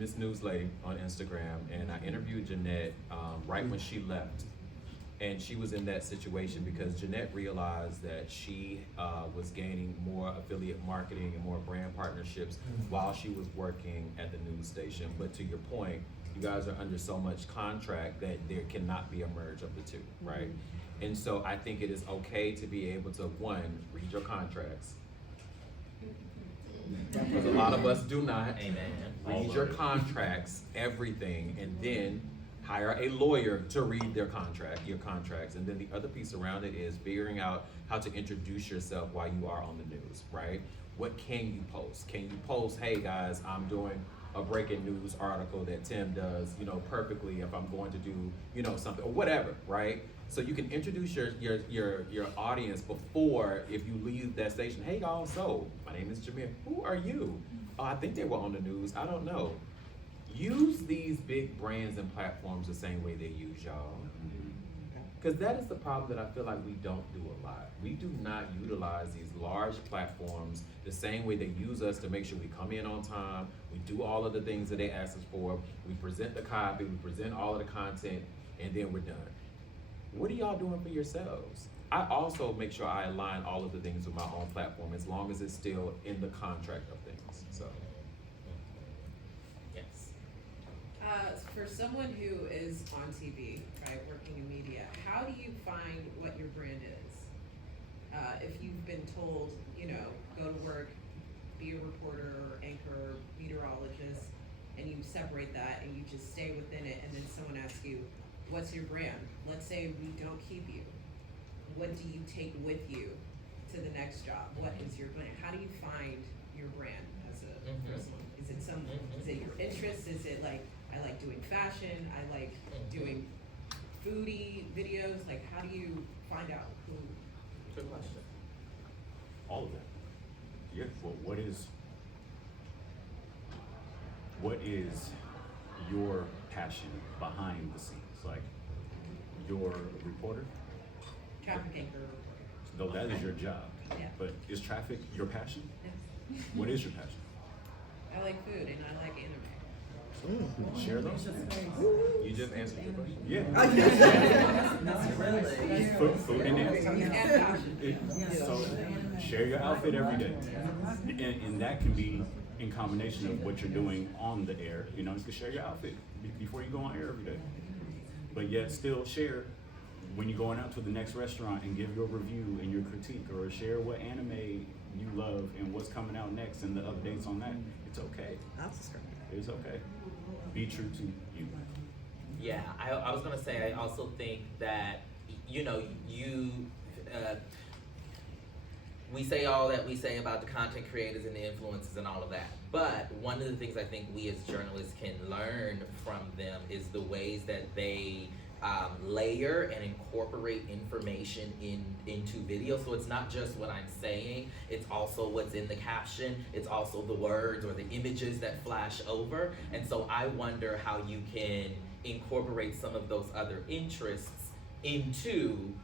Miss News Lady on Instagram. And I interviewed Jeanette right when she left. And she was in that situation because Jeanette realized that she was gaining more affiliate marketing and more brand partnerships while she was working at the news station. But to your point, You guys are under so much contract that there cannot be a merge of the two, right? And so I think it is okay to be able to, one, read your contracts. Because a lot of us do not. Amen. Read your contracts, everything, and then hire a lawyer to read your contracts. And then the other piece around it is figuring out how to introduce yourself while you are on the news, right? What can you post? Can you post, hey guys, I'm doing a breaking news article that Tim does, perfectly if I'm going to do, something or whatever, right? So you can introduce your audience before, if you leave that station, hey y'all, so my name is Jameer, who are you? Oh, I think they were on the news, I don't know. Use these big brands and platforms the same way they use y'all. Because that is the problem that I feel like we don't do a lot. We do not utilize these large platforms the same way they use us to make sure we come in on time, we do all of the things that they ask us for, we present the copy, we present all of the content, and then we're done. What are y'all doing for yourselves? I also make sure I align all of the things with my own platform as long as it's still in the contract of things, so. Yes. For someone who is on TV, right, working in media, how do you find what your brand is? If you've been told, go to work, be a reporter or anchor, meteorologist, and you separate that and you just stay within it, and then someone asks you, what's your brand? Let's say we don't keep you. What do you take with you to the next job? What is your brand? How do you find your brand as a person? Is it your interest? Is it like, I like doing fashion, I like doing foodie videos? Like, how do you find out who? Good question. All of that. Yeah. Well, what is your passion behind the scenes? Like, you're a reporter? Traffic anchor reporter. Though that is your job. Yeah. But is traffic your passion? Yeah. What is your passion? I like food and I like anime. Share those. You just answered your question? Yeah. Food and dance. And fashion. So share your outfit every day. And that can be in combination of what you're doing on the air. You can share your outfit before you go on air every day. But yet still share when you're going out to the next restaurant and give your review and your critique, or share what anime you love and what's coming out next and the updates on that. It's okay. It's okay. Be true to you. Yeah, I was gonna say, I also think that, we say all that we say about the content creators and the influencers and all of that. But one of the things I think we as journalists can learn from them is the ways that they layer and incorporate information into video. So it's not just what I'm saying, it's also what's in the caption, it's also the words or the images that flash over. And so I wonder how you can incorporate some of those other interests into,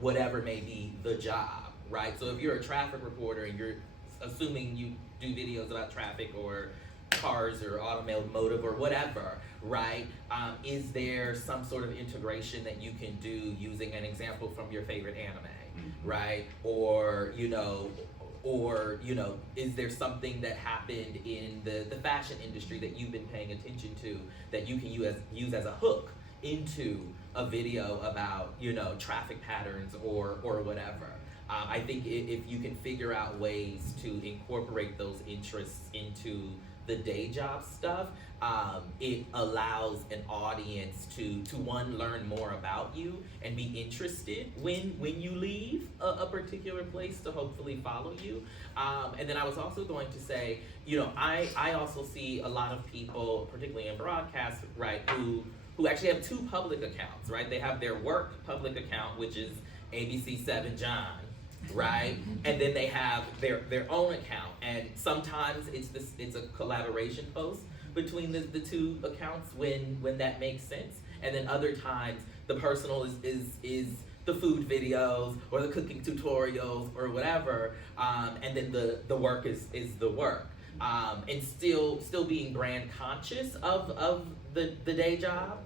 whatever may be the job, right? So if you're a traffic reporter and you're assuming you do videos about traffic or cars or automotive or whatever, right? Is there some sort of integration that you can do using an example from your favorite anime, right? Or, is there something that happened in the fashion industry that you've been paying attention to that you can use as a hook into a video about, traffic patterns or whatever? I think if you can figure out ways to incorporate those interests into the day job stuff, it allows an audience to one, learn more about you and be interested when you leave a particular place to hopefully follow you. And then I was also going to say, I also see a lot of people, particularly in broadcast, right, who actually have two public accounts, right? They have their work public account, which is ABC7 John, right? And then they have their own account, and sometimes it's a collaboration post between the two accounts when that makes sense, and then other times the personal is the food videos or the cooking tutorials or whatever, and then the work is the work, and still being brand conscious of the day job,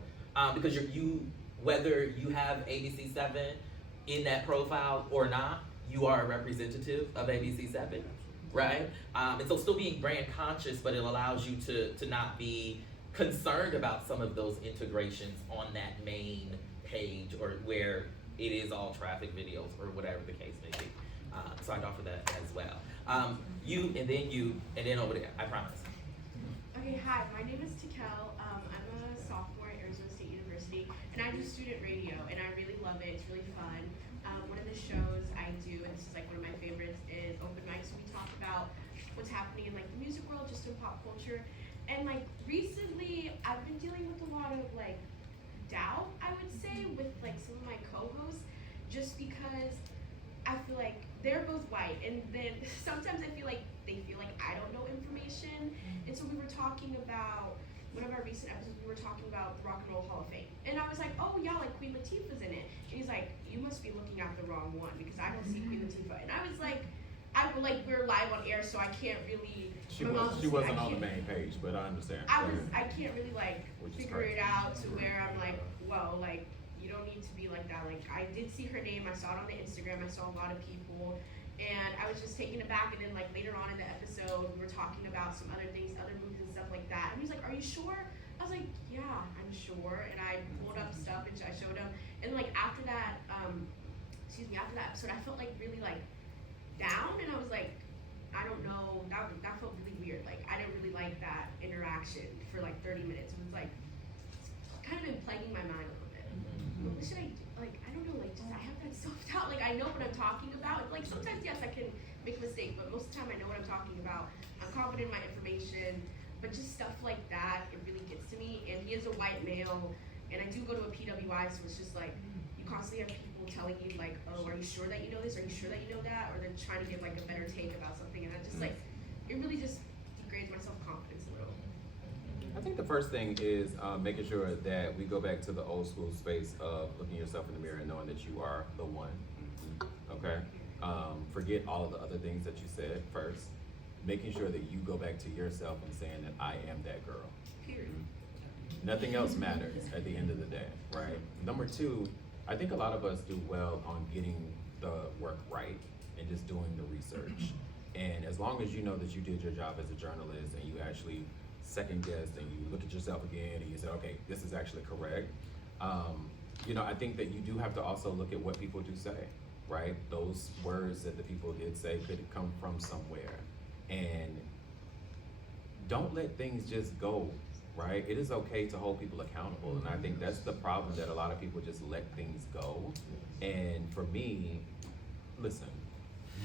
because you whether you have ABC7 in that profile or not, you are a representative of ABC7, right? And so still being brand conscious, but it allows you to not be concerned about some of those integrations on that main page, or where it is all traffic videos or whatever the case may be. So I'd offer that as well. You, and then over there, I promise. Okay, hi, my name is Tikel. I'm a sophomore at Arizona State University, and I do student radio, and I really love it. It's really fun. One of the shows I do, and this is like one of my favorites, is open mics. We talk about what's happening in like the music world, just in pop culture. And like recently, I've been dealing with a lot of like doubt, I would say, with like some of my co-hosts, just because I feel like they're both white, and then sometimes I feel like they feel like I don't know information. And so we were talking about, one of our recent episodes, we were talking about the Rock and Roll Hall of Fame. And I was like, oh yeah, like Queen Latifah's in it. And he's like, you must be looking at the wrong one, because I don't see Queen Latifah. And I was like, we're live on air, so I can't really. She wasn't on the main page, but I understand. I can't really like figure it out to where I'm like, well, like, you don't need to be like that. Like, I did see her name, I saw it on the Instagram, I saw a lot of people, and I was just taken aback. And then like later on in the episode, we were talking about some other things, other movies and stuff like that. And he was like, are you sure? I was like, yeah, I'm sure. And I pulled up stuff and I showed him. And like after that, after that episode, I felt like really like down, and I was like, I don't know, that felt really weird. Like, I didn't really like that interaction for like 30 minutes. It was like, it's kind of been plaguing my mind a little bit. What should I do? Like, I don't know, like, just, I have that self-doubt. Like, I know what I'm talking about. Like, sometimes, yes, I can make a mistake, but most of the time I know what I'm talking about. I'm confident in my information, but just stuff like that, it really gets to me. And he is a white male, and I do go to a PWI, so it's just like, you constantly have people telling you like, oh, are you sure that you know this? Are you sure that you know that? Or they're trying to give like a better take about something, and I just like, it really just degrades my self-confidence a little. I think the first thing is making sure that we go back to the old school space of looking yourself in the mirror and knowing that you are the one. Okay? Forget all of the other things that you said first. Making sure that you go back to yourself and saying that I am that girl. Period. Nothing else matters at the end of the day, right? Number two, I think a lot of us do well on getting the work right and just doing the research. And as long as you know that you did your job as a journalist and you actually second guessed and you look at yourself again and you say, okay, this is actually correct. I think that you do have to also look at what people do say, right? Those words that the people did say could come from somewhere. And don't let things just go, right? It is okay to hold people accountable. And I think that's the problem, that a lot of people just let things go. And for me, listen,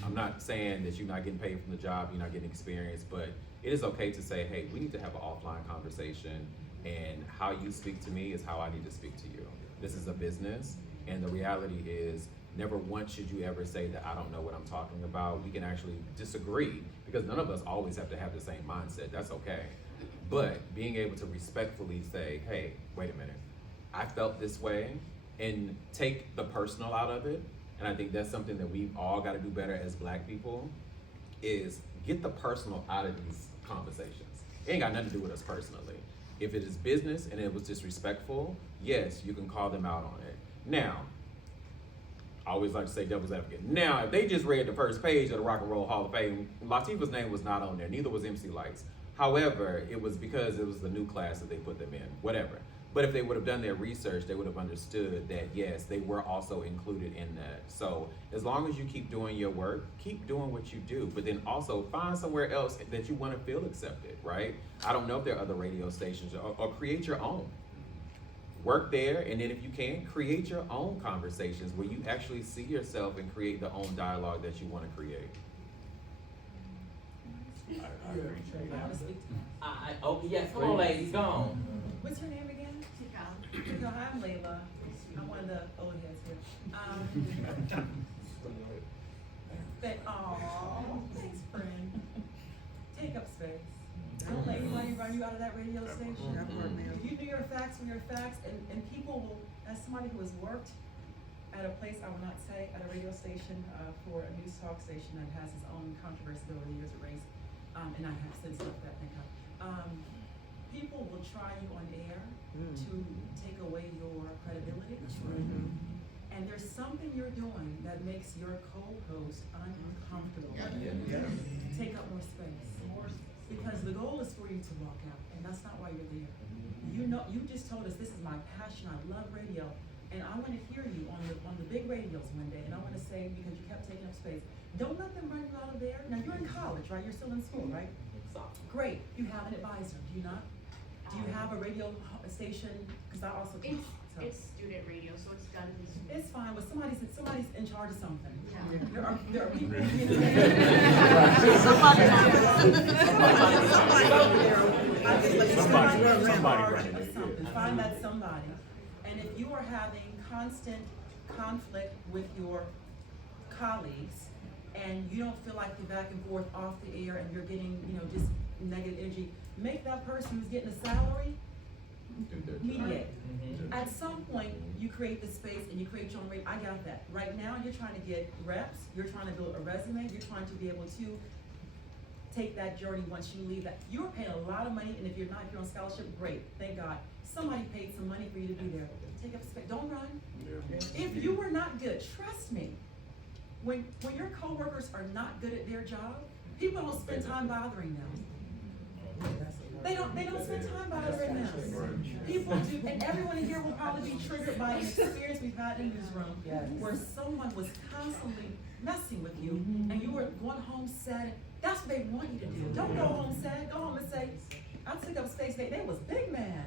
I'm not saying that you're not getting paid from the job, you're not getting experience, but it is okay to say, hey, we need to have an offline conversation, and how you speak to me is how I need to speak to you. This is a business, and the reality is, never once should you ever say that I don't know what I'm talking about. We can actually disagree, because none of us always have to have the same mindset. That's okay. But being able to respectfully say, hey, wait a minute, I felt this way, and take the personal out of it. And I think that's something that we've all got to do better as Black people, is get the personal out of these conversations. It ain't got nothing to do with us personally. If it is business and it was disrespectful, yes, you can call them out on it. Now, I always like to say devil's advocate. Now, if they just read the first page of the Rock and Roll Hall of Fame, Latifah's name was not on there, neither was MC Lights. However, it was because it was the new class that they put them in, whatever. But if they would have done their research, they would have understood that, yes, they were also included in that. So as long as you keep doing your work, keep doing what you do, but then also find somewhere else that you want to feel accepted, right? I don't know if there are other radio stations, or create your own. Work there, and then if you can, create your own conversations where you actually see yourself and create the own dialogue that you want to create. Oh, yes, come on, ladies, go on. What's your name again? Tikel. No, I'm Layla. I'm one of the old heads here. Thanks, friend. Take up space. Don't let anybody run you out of that radio station. You do your facts when your facts, and people will, as somebody who has worked at a place, I will not say, at a radio station for a news talk station that has its own controversy over the years of race, and I have since left that, thank God. People will try you on air to take away your credibility. And there's something you're doing that makes your co-host uncomfortable. Take up more space. Because the goal is for you to walk out, and that's not why you're there. You know, you just told us this is my passion, I love radio, and I wanna hear you on the big radios one day, and I wanna say, because you kept taking up space, don't let them run you out of there. Now, you're in college, right? You're still in school, right? Great, you have an advisor, do you not? Do you have a radio station? Cause I also teach. So. It's student radio, so it's done in school. It's fine, but somebody's in charge of something. Yeah. There are people. Somebody running it. Find that somebody. And if you are having constant conflict with your colleagues and you don't feel like you're back and forth off the air and you're getting, just negative energy, make that person who's getting a salary mediate. At some point, you create the space and you create your own rate. I got that. Right now, you're trying to get reps, you're trying to build a resume, you're trying to be able to take that journey once you leave that. You're paying a lot of money, and if you're on scholarship, great, thank God. Somebody paid some money for you to be there. Take up space, don't run. If you were not good, trust me, when your coworkers are not good at their job, people don't spend time bothering them. They don't spend time bothering them. People do, and everyone in here will probably be triggered by an experience we've had in this room where someone was constantly messing with you and you were going home sad. That's what they want you to do. Don't go home sad. Go home and say, I took up space. They was big mad.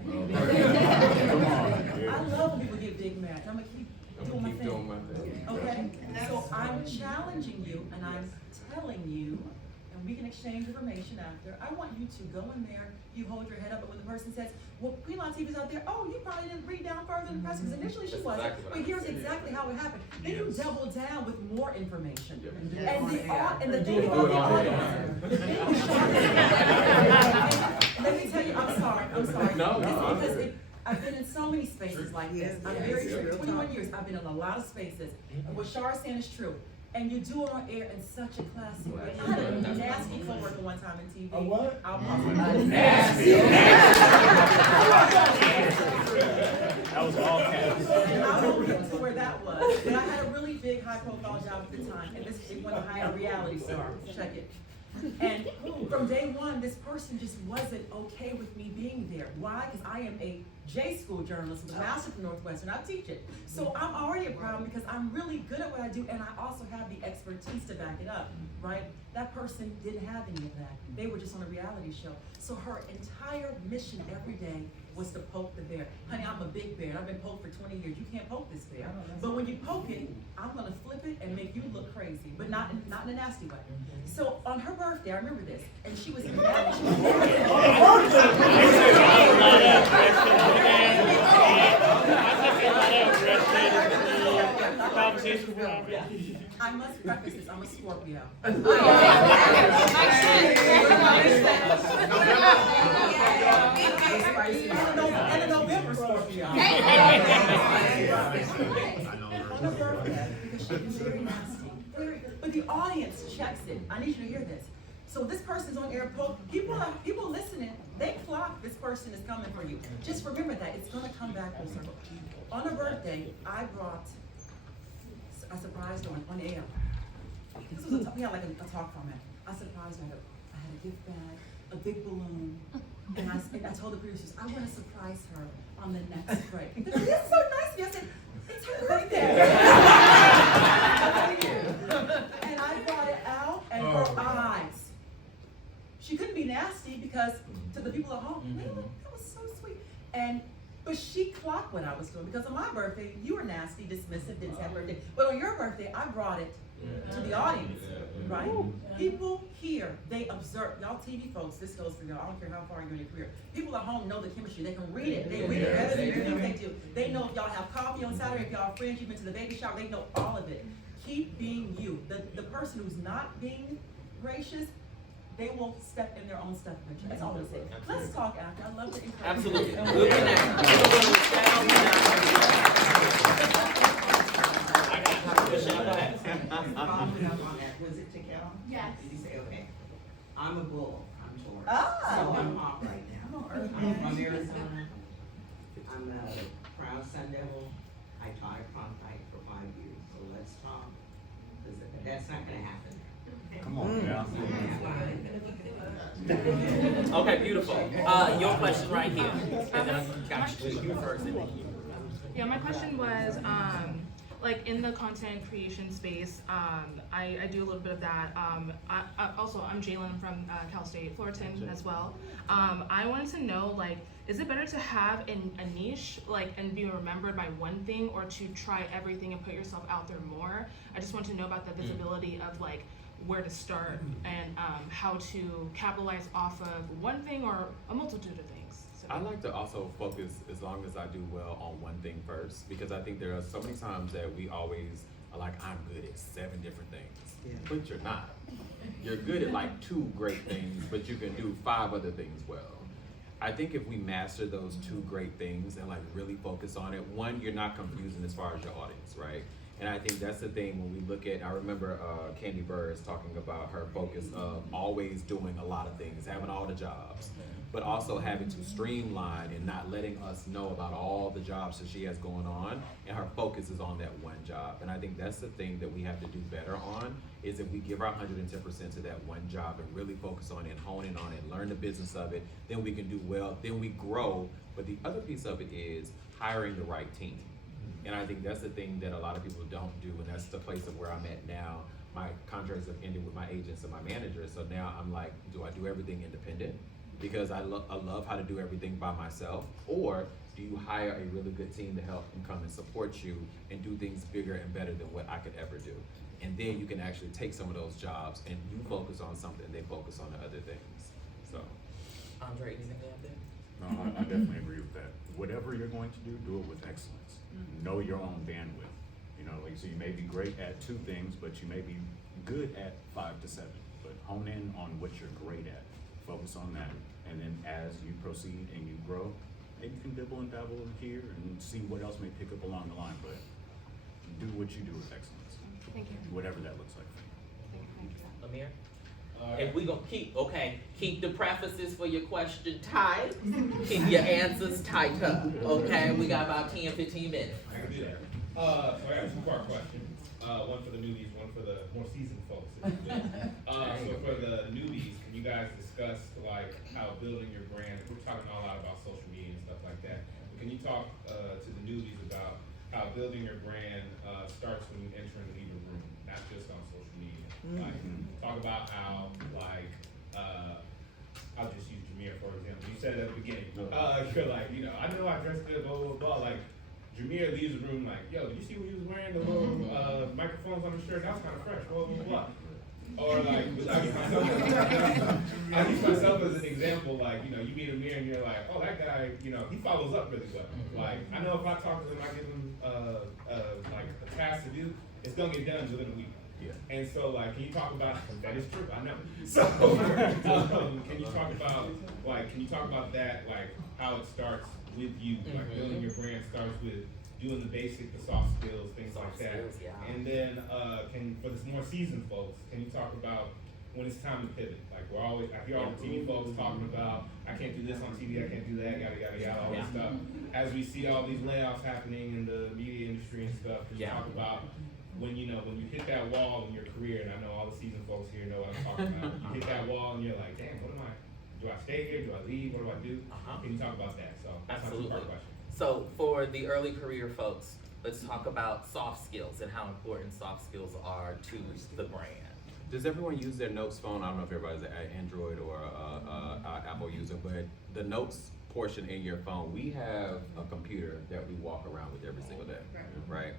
I love when people get big mad. I'm gonna keep doing my thing. Okay? So I'm challenging you and I'm telling you, and we can exchange information after. I want you to go in there, you hold your head up, but when the person says, well, Queen Latifah's out there, oh, you probably didn't read down further in the press, because initially she wasn't, but here's exactly how it happened. Then you double down with more information. And the thing about the audience, let me tell you, I'm sorry. No, It's because I've been in so many spaces like this. I'm very true. 21 years, I've been in a lot of spaces. And what Shar is saying is true. And you do it on air in such a classy way. I had a nasty coworker one time in TV. A what? That was all caps. And I won't get to where that was. But I had a really big high profile job at the time. And this it went high, a reality star. Check it. And from day one, this person just wasn't okay with me being there. Why? Because I am a J school journalist with a master's from Northwestern. I teach it. So I'm already a problem because I'm really good at what I do and I also have the expertise to back it up, right? That person didn't have any of that. They were just on a reality show. So her entire mission every day was to poke the bear. Honey, I'm a big bear. I've been poked for 20 years. You can't poke this bear. But when you poke it, I'm gonna flip it and make you look crazy, but not in a nasty way. So on her birthday, I remember this, and she was mad. I must preface this, I'm a Scorpio. And a November Scorpio. On her birthday, because she was very nasty. But the audience checks it. I need you to hear this. So this person's on air, people listening, they clock this person is coming for you. Just remember that, it's gonna come back full circle. On her birthday, I surprised her on air. This was we had like a talk format. I surprised her. I had a gift bag, a big balloon, and I told the producers, I want to surprise her on the next break. They're like, this is so nice of you. I said, it's her birthday. And I brought it out, and her eyes. She couldn't be nasty because to the people at home, they were like, that was so sweet. But she clocked what I was doing because on my birthday, you were nasty, dismissive, didn't say happy birthday. But on your birthday, I brought it to the audience, right? People here, they observe. Y'all TV folks, this goes for y'all. I don't care how far you're in your career. People at home know the chemistry. They can read it. They read it better than you think they do. They know if y'all have coffee on Saturday, if y'all are friends, you've been to the baby shower, they know all of it. Keep being you. The person who's not being gracious, they will step in their own stuff eventually. That's all I'm saying. Let's talk after. I love the encouragement. Absolutely. Was it Takel? Yes. Did you say, okay? I'm a bull, I'm Taurus. Oh. So I'm off right now. I'm from Arizona. I'm a proud Sun Devil. I taught at Klondike for 5 years, so let's talk. Because that's not gonna happen. Come on, yeah. That's why. Okay, beautiful. Your question right here. And then I got you first and then you. Yeah, my question was, like in the content creation space, I do a little bit of that. I'm Jalen from Cal State Fullerton as well. I wanted to know, like, is it better to have a niche, like, and be remembered by one thing, or to try everything and put yourself out there more? I just want to know about the visibility of, like, where to start and how to capitalize off of one thing or a multitude of things. So. I like to also focus, as long as I do well, on one thing first, because I think there are so many times that we always are like, I'm good at 7 different things, but you're not. You're good at like 2 great things, but you can do 5 other things well. I think if we master those 2 great things and like really focus on it, one, you're not confusing as far as your audience, right? And I think that's the thing when we look at, I remember Candy Burris talking about her focus of always doing a lot of things, having all the jobs, but also having to streamline and not letting us know about all the jobs that she has going on, and her focus is on that one job. And I think that's the thing that we have to do better on, is if we give our 110% to that one job and really focus on it and hone in on it, learn the business of it, then we can do well, then we grow. But the other piece of it is hiring the right team. And I think that's the thing that a lot of people don't do, and that's the place of where I'm at now. My contracts have ended with my agents and my managers, so now I'm like, do I do everything independent? Because I love how to do everything by myself, or do you hire a really good team to help and come and support you and do things bigger and better than what I could ever do? And then you can actually take some of those jobs and you focus on something, they focus on the other things. So. Andre, anything to add there? No, I definitely agree with that. Whatever you're going to do it with excellence. Know your own bandwidth. You know, like, so you may be great at 2 things, but you may be good at 5 to 7. But hone in on what you're great at. Focus on that. And then as you proceed and you grow, maybe you can dibble and dabble here and see what else may pick up along the line. But do what you do with excellence. Thank you. Whatever that looks like for you. Thank you. Amir? If we gonna keep the prefaces for your question tight, keep your answers tight up, okay? We got about 10, 15 minutes. I can do that. So I got a 2-part question. One for the newbies, one for the more seasoned folks. So for the newbies, can you guys discuss like how building your brand, we're talking a lot about social media and stuff like that, but can you talk to the newbies about how building your brand starts when you enter and leave a room, not just on social media? Like, talk about how, like, I'll just use Jameer for example. You said at the beginning, you're like, you know, I know I dressed good, blah, blah, blah. Like, Jameer leaves the room like, yo, did you see what he was wearing? The little microphones on the shirt? That was kind of fresh, blah, blah, blah. Or like, I use myself as an example, like, you know, you meet Amir and you're like, oh, that guy, you know, he follows up really well. Like, I know if I talk to him, I give him, like, a task to do, it's gonna get done within a week. Yeah. And so, like, can you talk about that? Is true, I know. So, can you talk about that, like, how it starts with you, like building your brand starts with doing the basic, the soft skills, things like that. Yeah. And then, for the more seasoned folks, can you talk about when it's time to pivot? Like, I hear all the TV folks talking about, I can't do this on TV, I can't do that, yada, yada, yada, all this stuff. As we see all these layoffs happening in the media industry and stuff, can you talk about when you hit that wall in your career, and I know all the seasoned folks here know what I'm talking about. You hit that wall and you're like, damn, do I stay here? Do I leave? What do I do? Can you talk about that? So that's my 2-part question. So for the early career folks, let's talk about soft skills and how important soft skills are to the brand. Does everyone use their notes phone? I don't know if everybody's an Android or Apple user, but the notes portion in your phone, we have a computer that we walk around with every single day, right?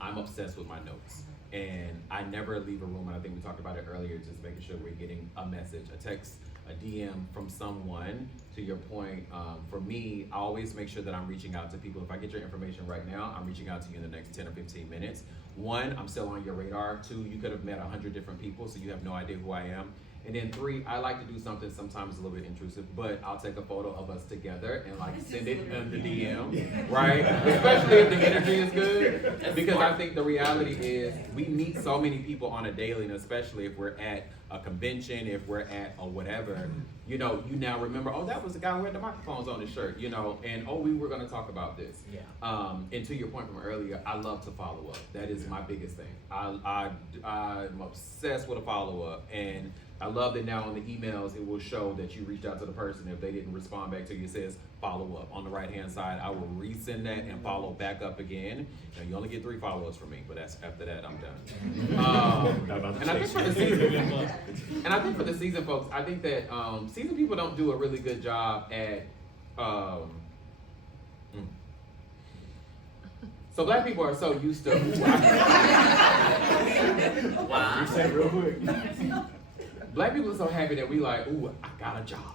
I'm obsessed with my notes, and I never leave a room, and I think we talked about it earlier, just making sure we're getting a message, a text, a DM from someone. To your point, for me, I always make sure that I'm reaching out to people. If I get your information right now, I'm reaching out to you in the next 10 or 15 minutes. 1, I'm still on your radar. 2, you could have met 100 different people, so you have no idea who I am. And then 3, I like to do something sometimes a little bit intrusive, but I'll take a photo of us together and like send it in the DM, right? Especially if the energy is good, because I think the reality is we meet so many people on a daily, and especially if we're at a convention, if we're at a whatever, you know, you now remember, oh, that was the guy who had the microphones on his shirt, you know, and oh, we were gonna talk about this. Yeah. And to your point from earlier, I love to follow up. That is my biggest thing. I'm obsessed with a follow up, and I love that now on the emails, it will show that you reached out to the person. If they didn't respond back to you, it says follow up. On the right-hand side, I will resend that and follow back up again. Now, you only get 3 follow-ups from me, but after that, I'm done. And I think for the season, folks, I think that season people don't do a really good job at, so black people are so used to, Wow. You said real quick. black people are so happy that we like, ooh, I got a job.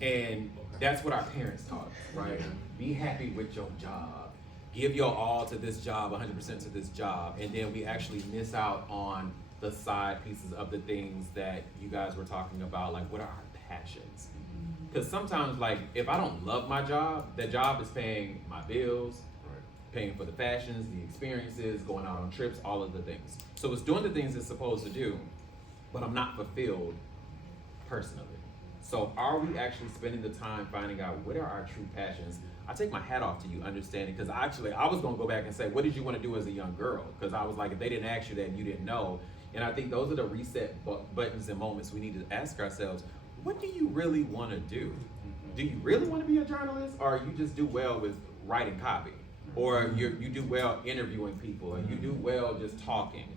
And that's what our parents taught us, right? Be happy with your job. Give your all to this job, 100% to this job. And then we actually miss out on the side pieces of the things that you guys were talking about, like what are our passions? Because sometimes, like, if I don't love my job, that job is paying my bills, paying for the fashions, the experiences, going out on trips, all of the things. So it's doing the things it's supposed to do, but I'm not fulfilled personally. So are we actually spending the time finding out what are our true passions? I take my hat off to you understanding, because actually I was gonna go back and say, what did you want to do as a young girl? Because I was like, if they didn't ask you that and you didn't know. And I think those are the reset buttons and moments we need to ask ourselves, what do you really want to do? Do you really want to be a journalist, or you just do well with writing copy? Or you do well interviewing people, or you do well just talking,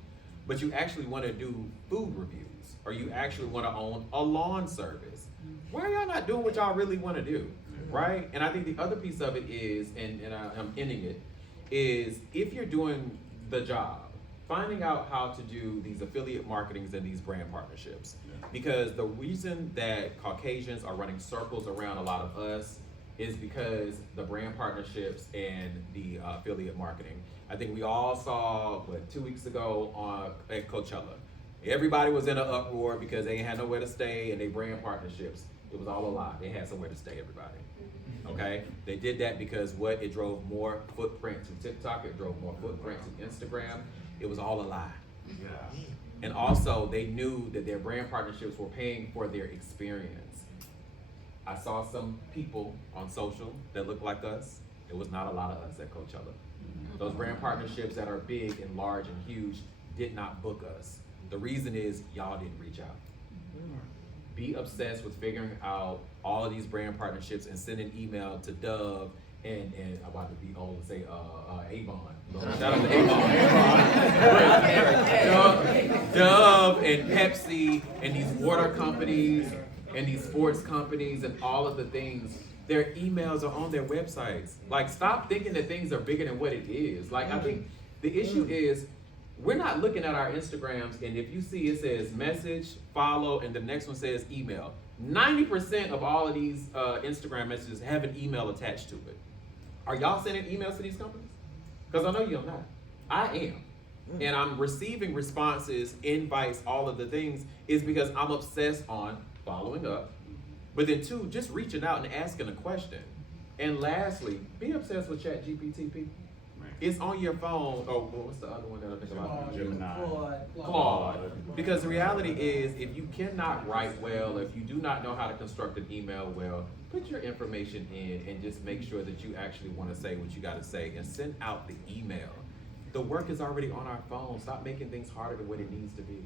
but you actually want to do food reviews, or you actually want to own a lawn service. Why are y'all not doing what y'all really want to do, right? And I think the other piece of it is, and I'm ending it, is if you're doing the job, finding out how to do these affiliate marketings and these brand partnerships. Because the reason that Caucasians are running circles around a lot of us is because the brand partnerships and the affiliate marketing. I think we all saw, 2 weeks ago at Coachella. Everybody was in an uproar because they ain't had nowhere to stay and they brand partnerships. It was all a lie. They had somewhere to stay, everybody. Okay? They did that because it drove more footprint to TikTok, it drove more footprint to Instagram. It was all a lie. Yeah. And also, they knew that their brand partnerships were paying for their experience. I saw some people on social that looked like us. It was not a lot of us at Coachella. Those brand partnerships that are big and large and huge did not book us. The reason is y'all didn't reach out. Be obsessed with figuring out all of these brand partnerships and send an email to Dove and I'm about to be old and say Avon. Shout out to Avon. Dove and Pepsi and these water companies and these sports companies and all of the things, their emails are on their websites. Like, stop thinking that things are bigger than what it is. Like, I think the issue is we're not looking at our Instagrams, and if you see it says message, follow, and the next one says email. 90% of all of these Instagram messages have an email attached to it. Are y'all sending emails to these companies? Because I know you're not. I am. And I'm receiving responses, invites, all of the things, is because I'm obsessed on following up, but then 2, just reaching out and asking a question. And lastly, be obsessed with ChatGPT, people. It's on your phone. Oh, what's the other one that I think about? Gemini. Claude. Because the reality is, if you cannot write well, if you do not know how to construct an email well, put your information in and just make sure that you actually want to say what you got to say and send out the email. The work is already on our phone. Stop making things harder than what it needs to be.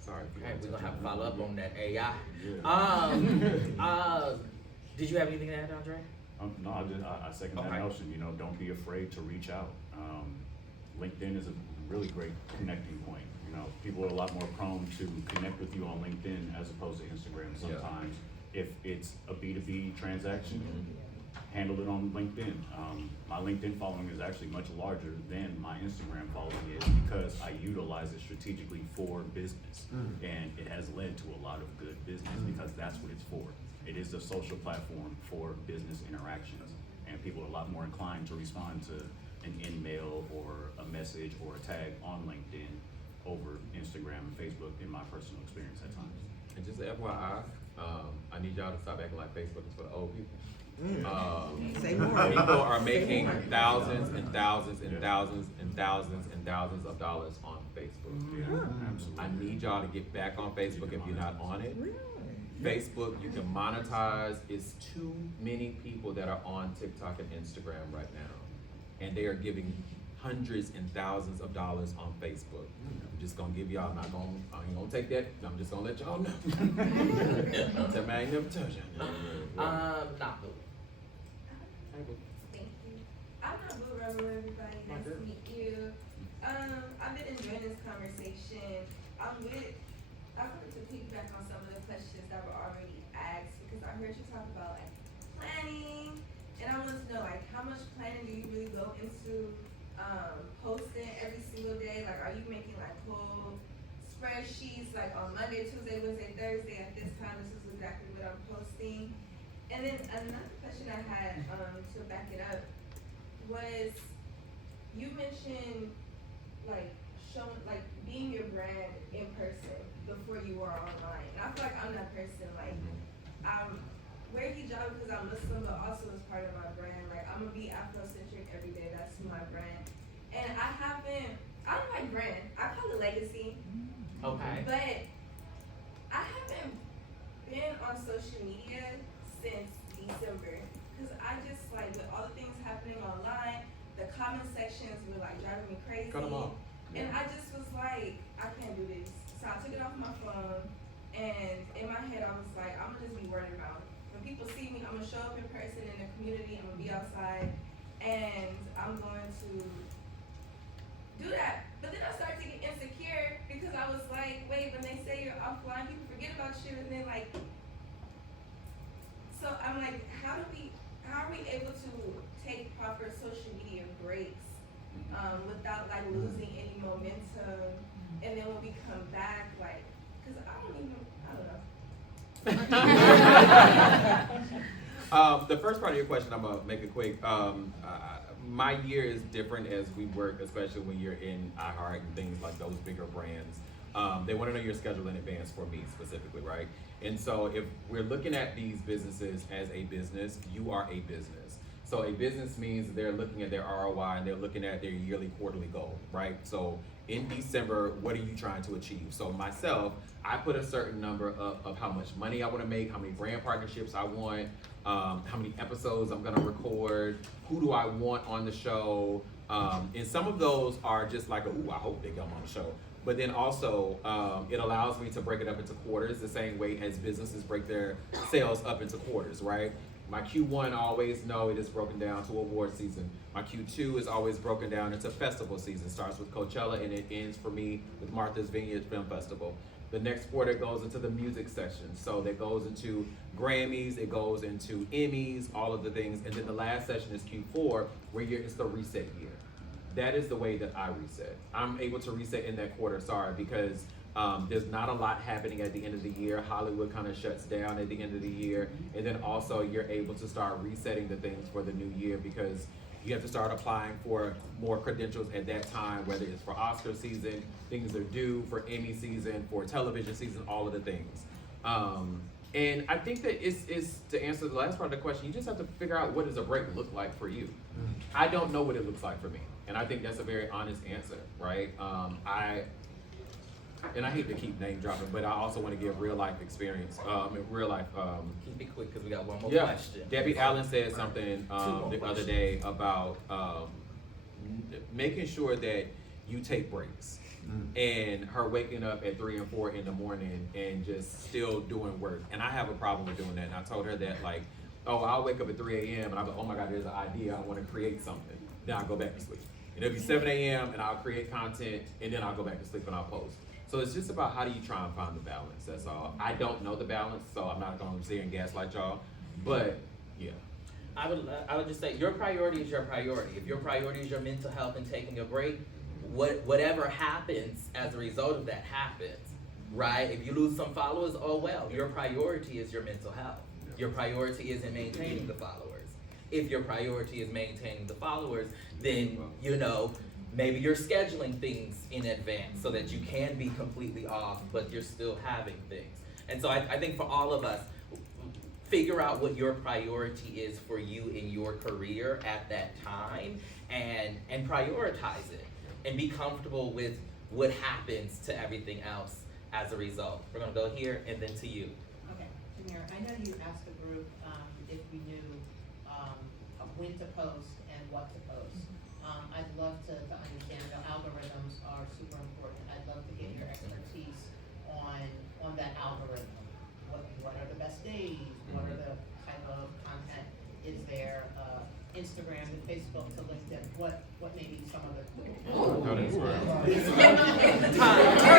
Sorry. Okay, we're gonna have to follow up on that AI. Did you have anything to add, Andre? No, I second that notion. Don't be afraid to reach out. LinkedIn is a really great connecting point. People are a lot more prone to connect with you on LinkedIn as opposed to Instagram sometimes. If it's a B2B transaction, handle it on LinkedIn. My LinkedIn following is actually much larger than my Instagram following is because I utilize it strategically for business. And it has led to a lot of good business because that's what it's for. It is a social platform for business interactions. And people are a lot more inclined to respond to an email or a message or a tag on LinkedIn over Instagram and Facebook in my personal experience at times. And just FYI, I need y'all to stop acting like Facebook is for the old people. Say more. People are making thousands and thousands and thousands and thousands and thousands of dollars on Facebook. I need y'all to get back on Facebook if you're not on it. Facebook, you can monetize. It's too many people that are on TikTok and Instagram right now. And they are giving hundreds and thousands of dollars on Facebook. I'm just gonna give y'all, I ain't gonna take that, I'm just gonna let y'all know. Tell me I ain't never told y'all. Not Boo. Thank you. I'm not Boo Rebel, everybody. Nice to meet you. I've been enjoying this conversation. I wanted to piggyback on some of the questions that were already asked because I heard you talk about like planning, and I want to know like how much planning do you really go into posting every single day? Like, are you making like whole spreadsheets like on Monday, Tuesday, Wednesday, Thursday at this time? This is exactly what I'm posting. And then another question I had to back it up was you mentioned like showing like being your brand in person before you are online. And I feel like I'm that person. Like I'm wear hijab because I'm Muslim, but also as part of my brand. Like I'm gonna be Afrocentric every day. That's my brand. And I don't like brand. I call it legacy. Okay. But I haven't been on social media since December because I just like with all the things happening online, the comment sections were like driving me crazy. Cut 'em off. And I just was like, I can't do this. So I took it off my phone, and in my head I was like, I'm gonna just be word of mouth. When people see me, I'm gonna show up in person in the community. I'm gonna be outside, and I'm going to do that. But then I started to get insecure because I was like, wait, when they say you're offline, people forget about you, and then like, so I'm like, how are we able to take proper social media breaks without like losing any momentum? And then when we come back, like, cause I don't know. The first part of your question, I'm gonna make it quick. My year is different as we work, especially when you're in iHeart and things like those bigger brands. They want to know your schedule in advance for me specifically, right? And so if we're looking at these businesses as a business, you are a business. So a business means they're looking at their ROI and they're looking at their yearly, quarterly goal, right? So in December, what are you trying to achieve? So myself, I put a certain number of how much money I want to make, how many brand partnerships I want, how many episodes I'm gonna record, who do I want on the show, and some of those are just like, ooh, I hope they come on the show. But then also, it allows me to break it up into quarters the same way as businesses break their sales up into quarters, right? My Q1, I always know it is broken down to award season. My Q2 is always broken down into festival season. Starts with Coachella and it ends for me with Martha's Vineyard Film Festival. The next quarter goes into the music section. So that goes into Grammys, it goes into Emmys, all of the things. And then the last session is Q4, where it's the reset year. That is the way that I reset. I'm able to reset in that quarter, because there's not a lot happening at the end of the year. Hollywood kind of shuts down at the end of the year. And then also you're able to start resetting the things for the new year because you have to start applying for more credentials at that time, whether it's for Oscar season, things are due, for Emmy season, for television season, all of the things. And I think that is to answer the last part of the question, you just have to figure out what does a break look like for you. I don't know what it looks like for me. And I think that's a very honest answer, right? And I hate to keep name dropping, but I also want to give real life experience, real life. Keep it quick because we got one more Yeah, question. Debbie Allen said something the other day about making sure that you take breaks. And her waking up at 3 and 4 in the morning and just still doing work. And I have a problem with doing that. And I told her that like, oh, I'll wake up at 3 a.m. and I'm like, oh my God, there's an idea. I want to create something. Then I'll go back to sleep. And it'll be 7 a.m. and I'll create content and then I'll go back to sleep and I'll post. So it's just about how do you try and find the balance, that's all. I don't know the balance, so I'm not gonna sit here and gaslight y'all, but yeah. I would just say your priority is your priority. If your priority is your mental health and taking a break, whatever happens as a result of that happens, right? If you lose some followers, oh well, your priority is your mental health. Your priority isn't maintaining the followers. If your priority is maintaining the followers, then, maybe you're scheduling things in advance so that you can be completely off, but you're still having things. And so I think for all of us, figure out what your priority is for you in your career at that time and prioritize it and be comfortable with what happens to everything else as a result. We're gonna go here and then to you. Okay, Jamir, I know you asked the group if we knew when to post and what to post. I'd love to understand, the algorithms are super important. I'd love to get your expertise on that algorithm. What are the best days? What are the type of content is there? Instagram to Facebook to LinkedIn, what maybe some other Turn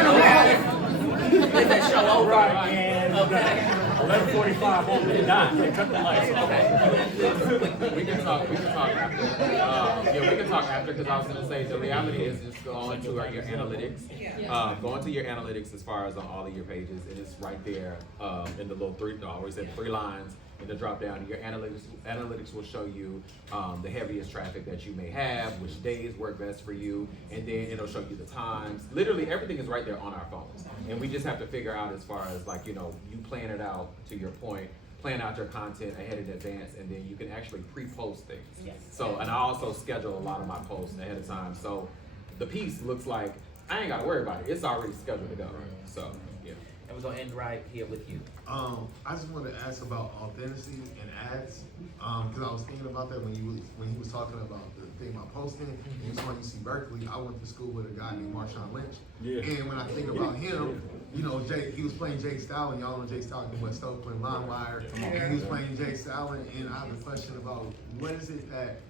around. Is that show over? Right, and 11:45 on the dot, they cut the lights off. We can talk after. Yeah, we can talk after, because I was gonna say, the reality is just go into your analytics. Go into your analytics as far as on all of your pages, and it's right there, in the little three, I always say 3 lines. In the drop down, your analytics will show you the heaviest traffic that you may have, which days work best for you, and then it'll show you the times. Literally everything is right there on our phones, and we just have to figure out, as far as like, you plan it out, to your point, plan out your content ahead in advance, and then you can actually pre-post things. Yes. So, and I also schedule a lot of my posts ahead of time, so the piece looks like I ain't gotta worry about it. It's already scheduled to go. So, yeah. And we're gonna end right here with you. I just wanted to ask about authenticity and ads, because I was thinking about that when he was talking about the thing about posting. And it's when UC Berkeley, I went to school with a guy named Marshawn Lynch. Yeah. And when I think about him, he was playing Jake Stalin. Y'all know Jake Stalin from West Oak, playing LimeWire. And he was playing Jake Stalin. And I have a question about what is it that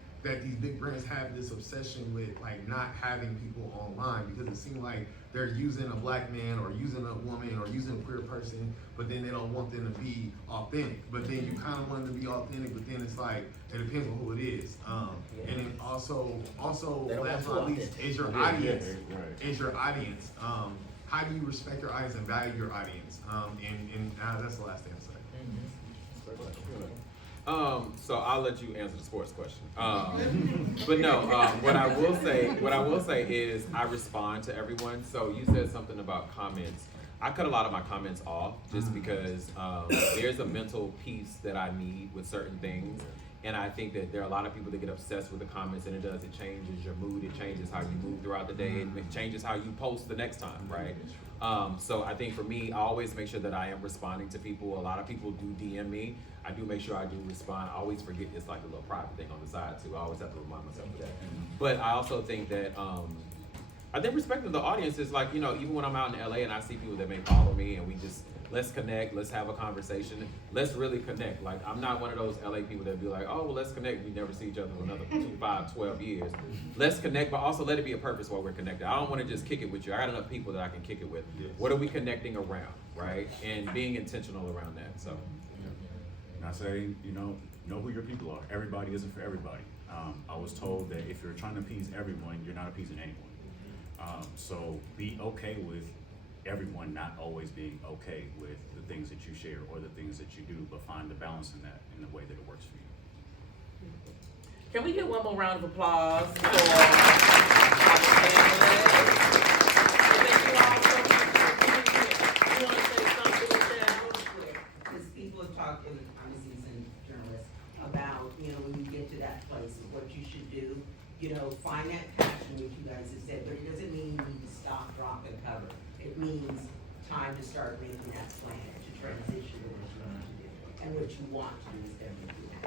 these big brands have this obsession with, like, not having people online, because it seems like they're using a black man or using a woman or using a queer person, but then they don't want them to be authentic. But then you kind of want them to be authentic, but then it's like, it depends on who it is. And then also, last but not least, is your audience. Is your audience. How do you respect your audience and value your audience? And that's the last thing I'll say. So I'll let you answer the sports question. But no, what I will say is I respond to everyone. So you said something about comments. I cut a lot of my comments off just because there's a mental piece that I need with certain things. And I think that there are a lot of people that get obsessed with the comments, and it changes your mood, it changes how you move throughout the day, it changes how you post the next time, right? So I think for me, I always make sure that I am responding to people. A lot of people do DM me. I do make sure I do respond. I always forget it's like a little private thing on the side too. I always have to remind myself of that. But I also think that, I think respecting the audience is like, even when I'm out in LA and I see people that may follow me and we just, let's connect, let's have a conversation, let's really connect. Like, I'm not one of those LA people that be like, oh, well, let's connect, we never see each other for another 2, 5, 12 years. Let's connect, but also let it be a purpose while we're connected. I don't want to just kick it with you. I got enough people that I can kick it with. Yes. What are we connecting around, right? And being intentional around that, so. And I say, know who your people are. Everybody isn't for everybody. I was told that if you're trying to appease everyone, you're not appeasing anyone. So be okay with everyone not always being okay with the things that you share or the things that you do, but find the balance in that in the way that it works for you. Can we get one more round of applause for our Because people have talked, and I'm a seasoned journalist, about, when you get to that place of what you should do, find that passion, which you guys have said, but it doesn't mean you need to stop, drop, and cover. It means time to start making that plan to transition to what you need to do and what you want to do instead of what you want.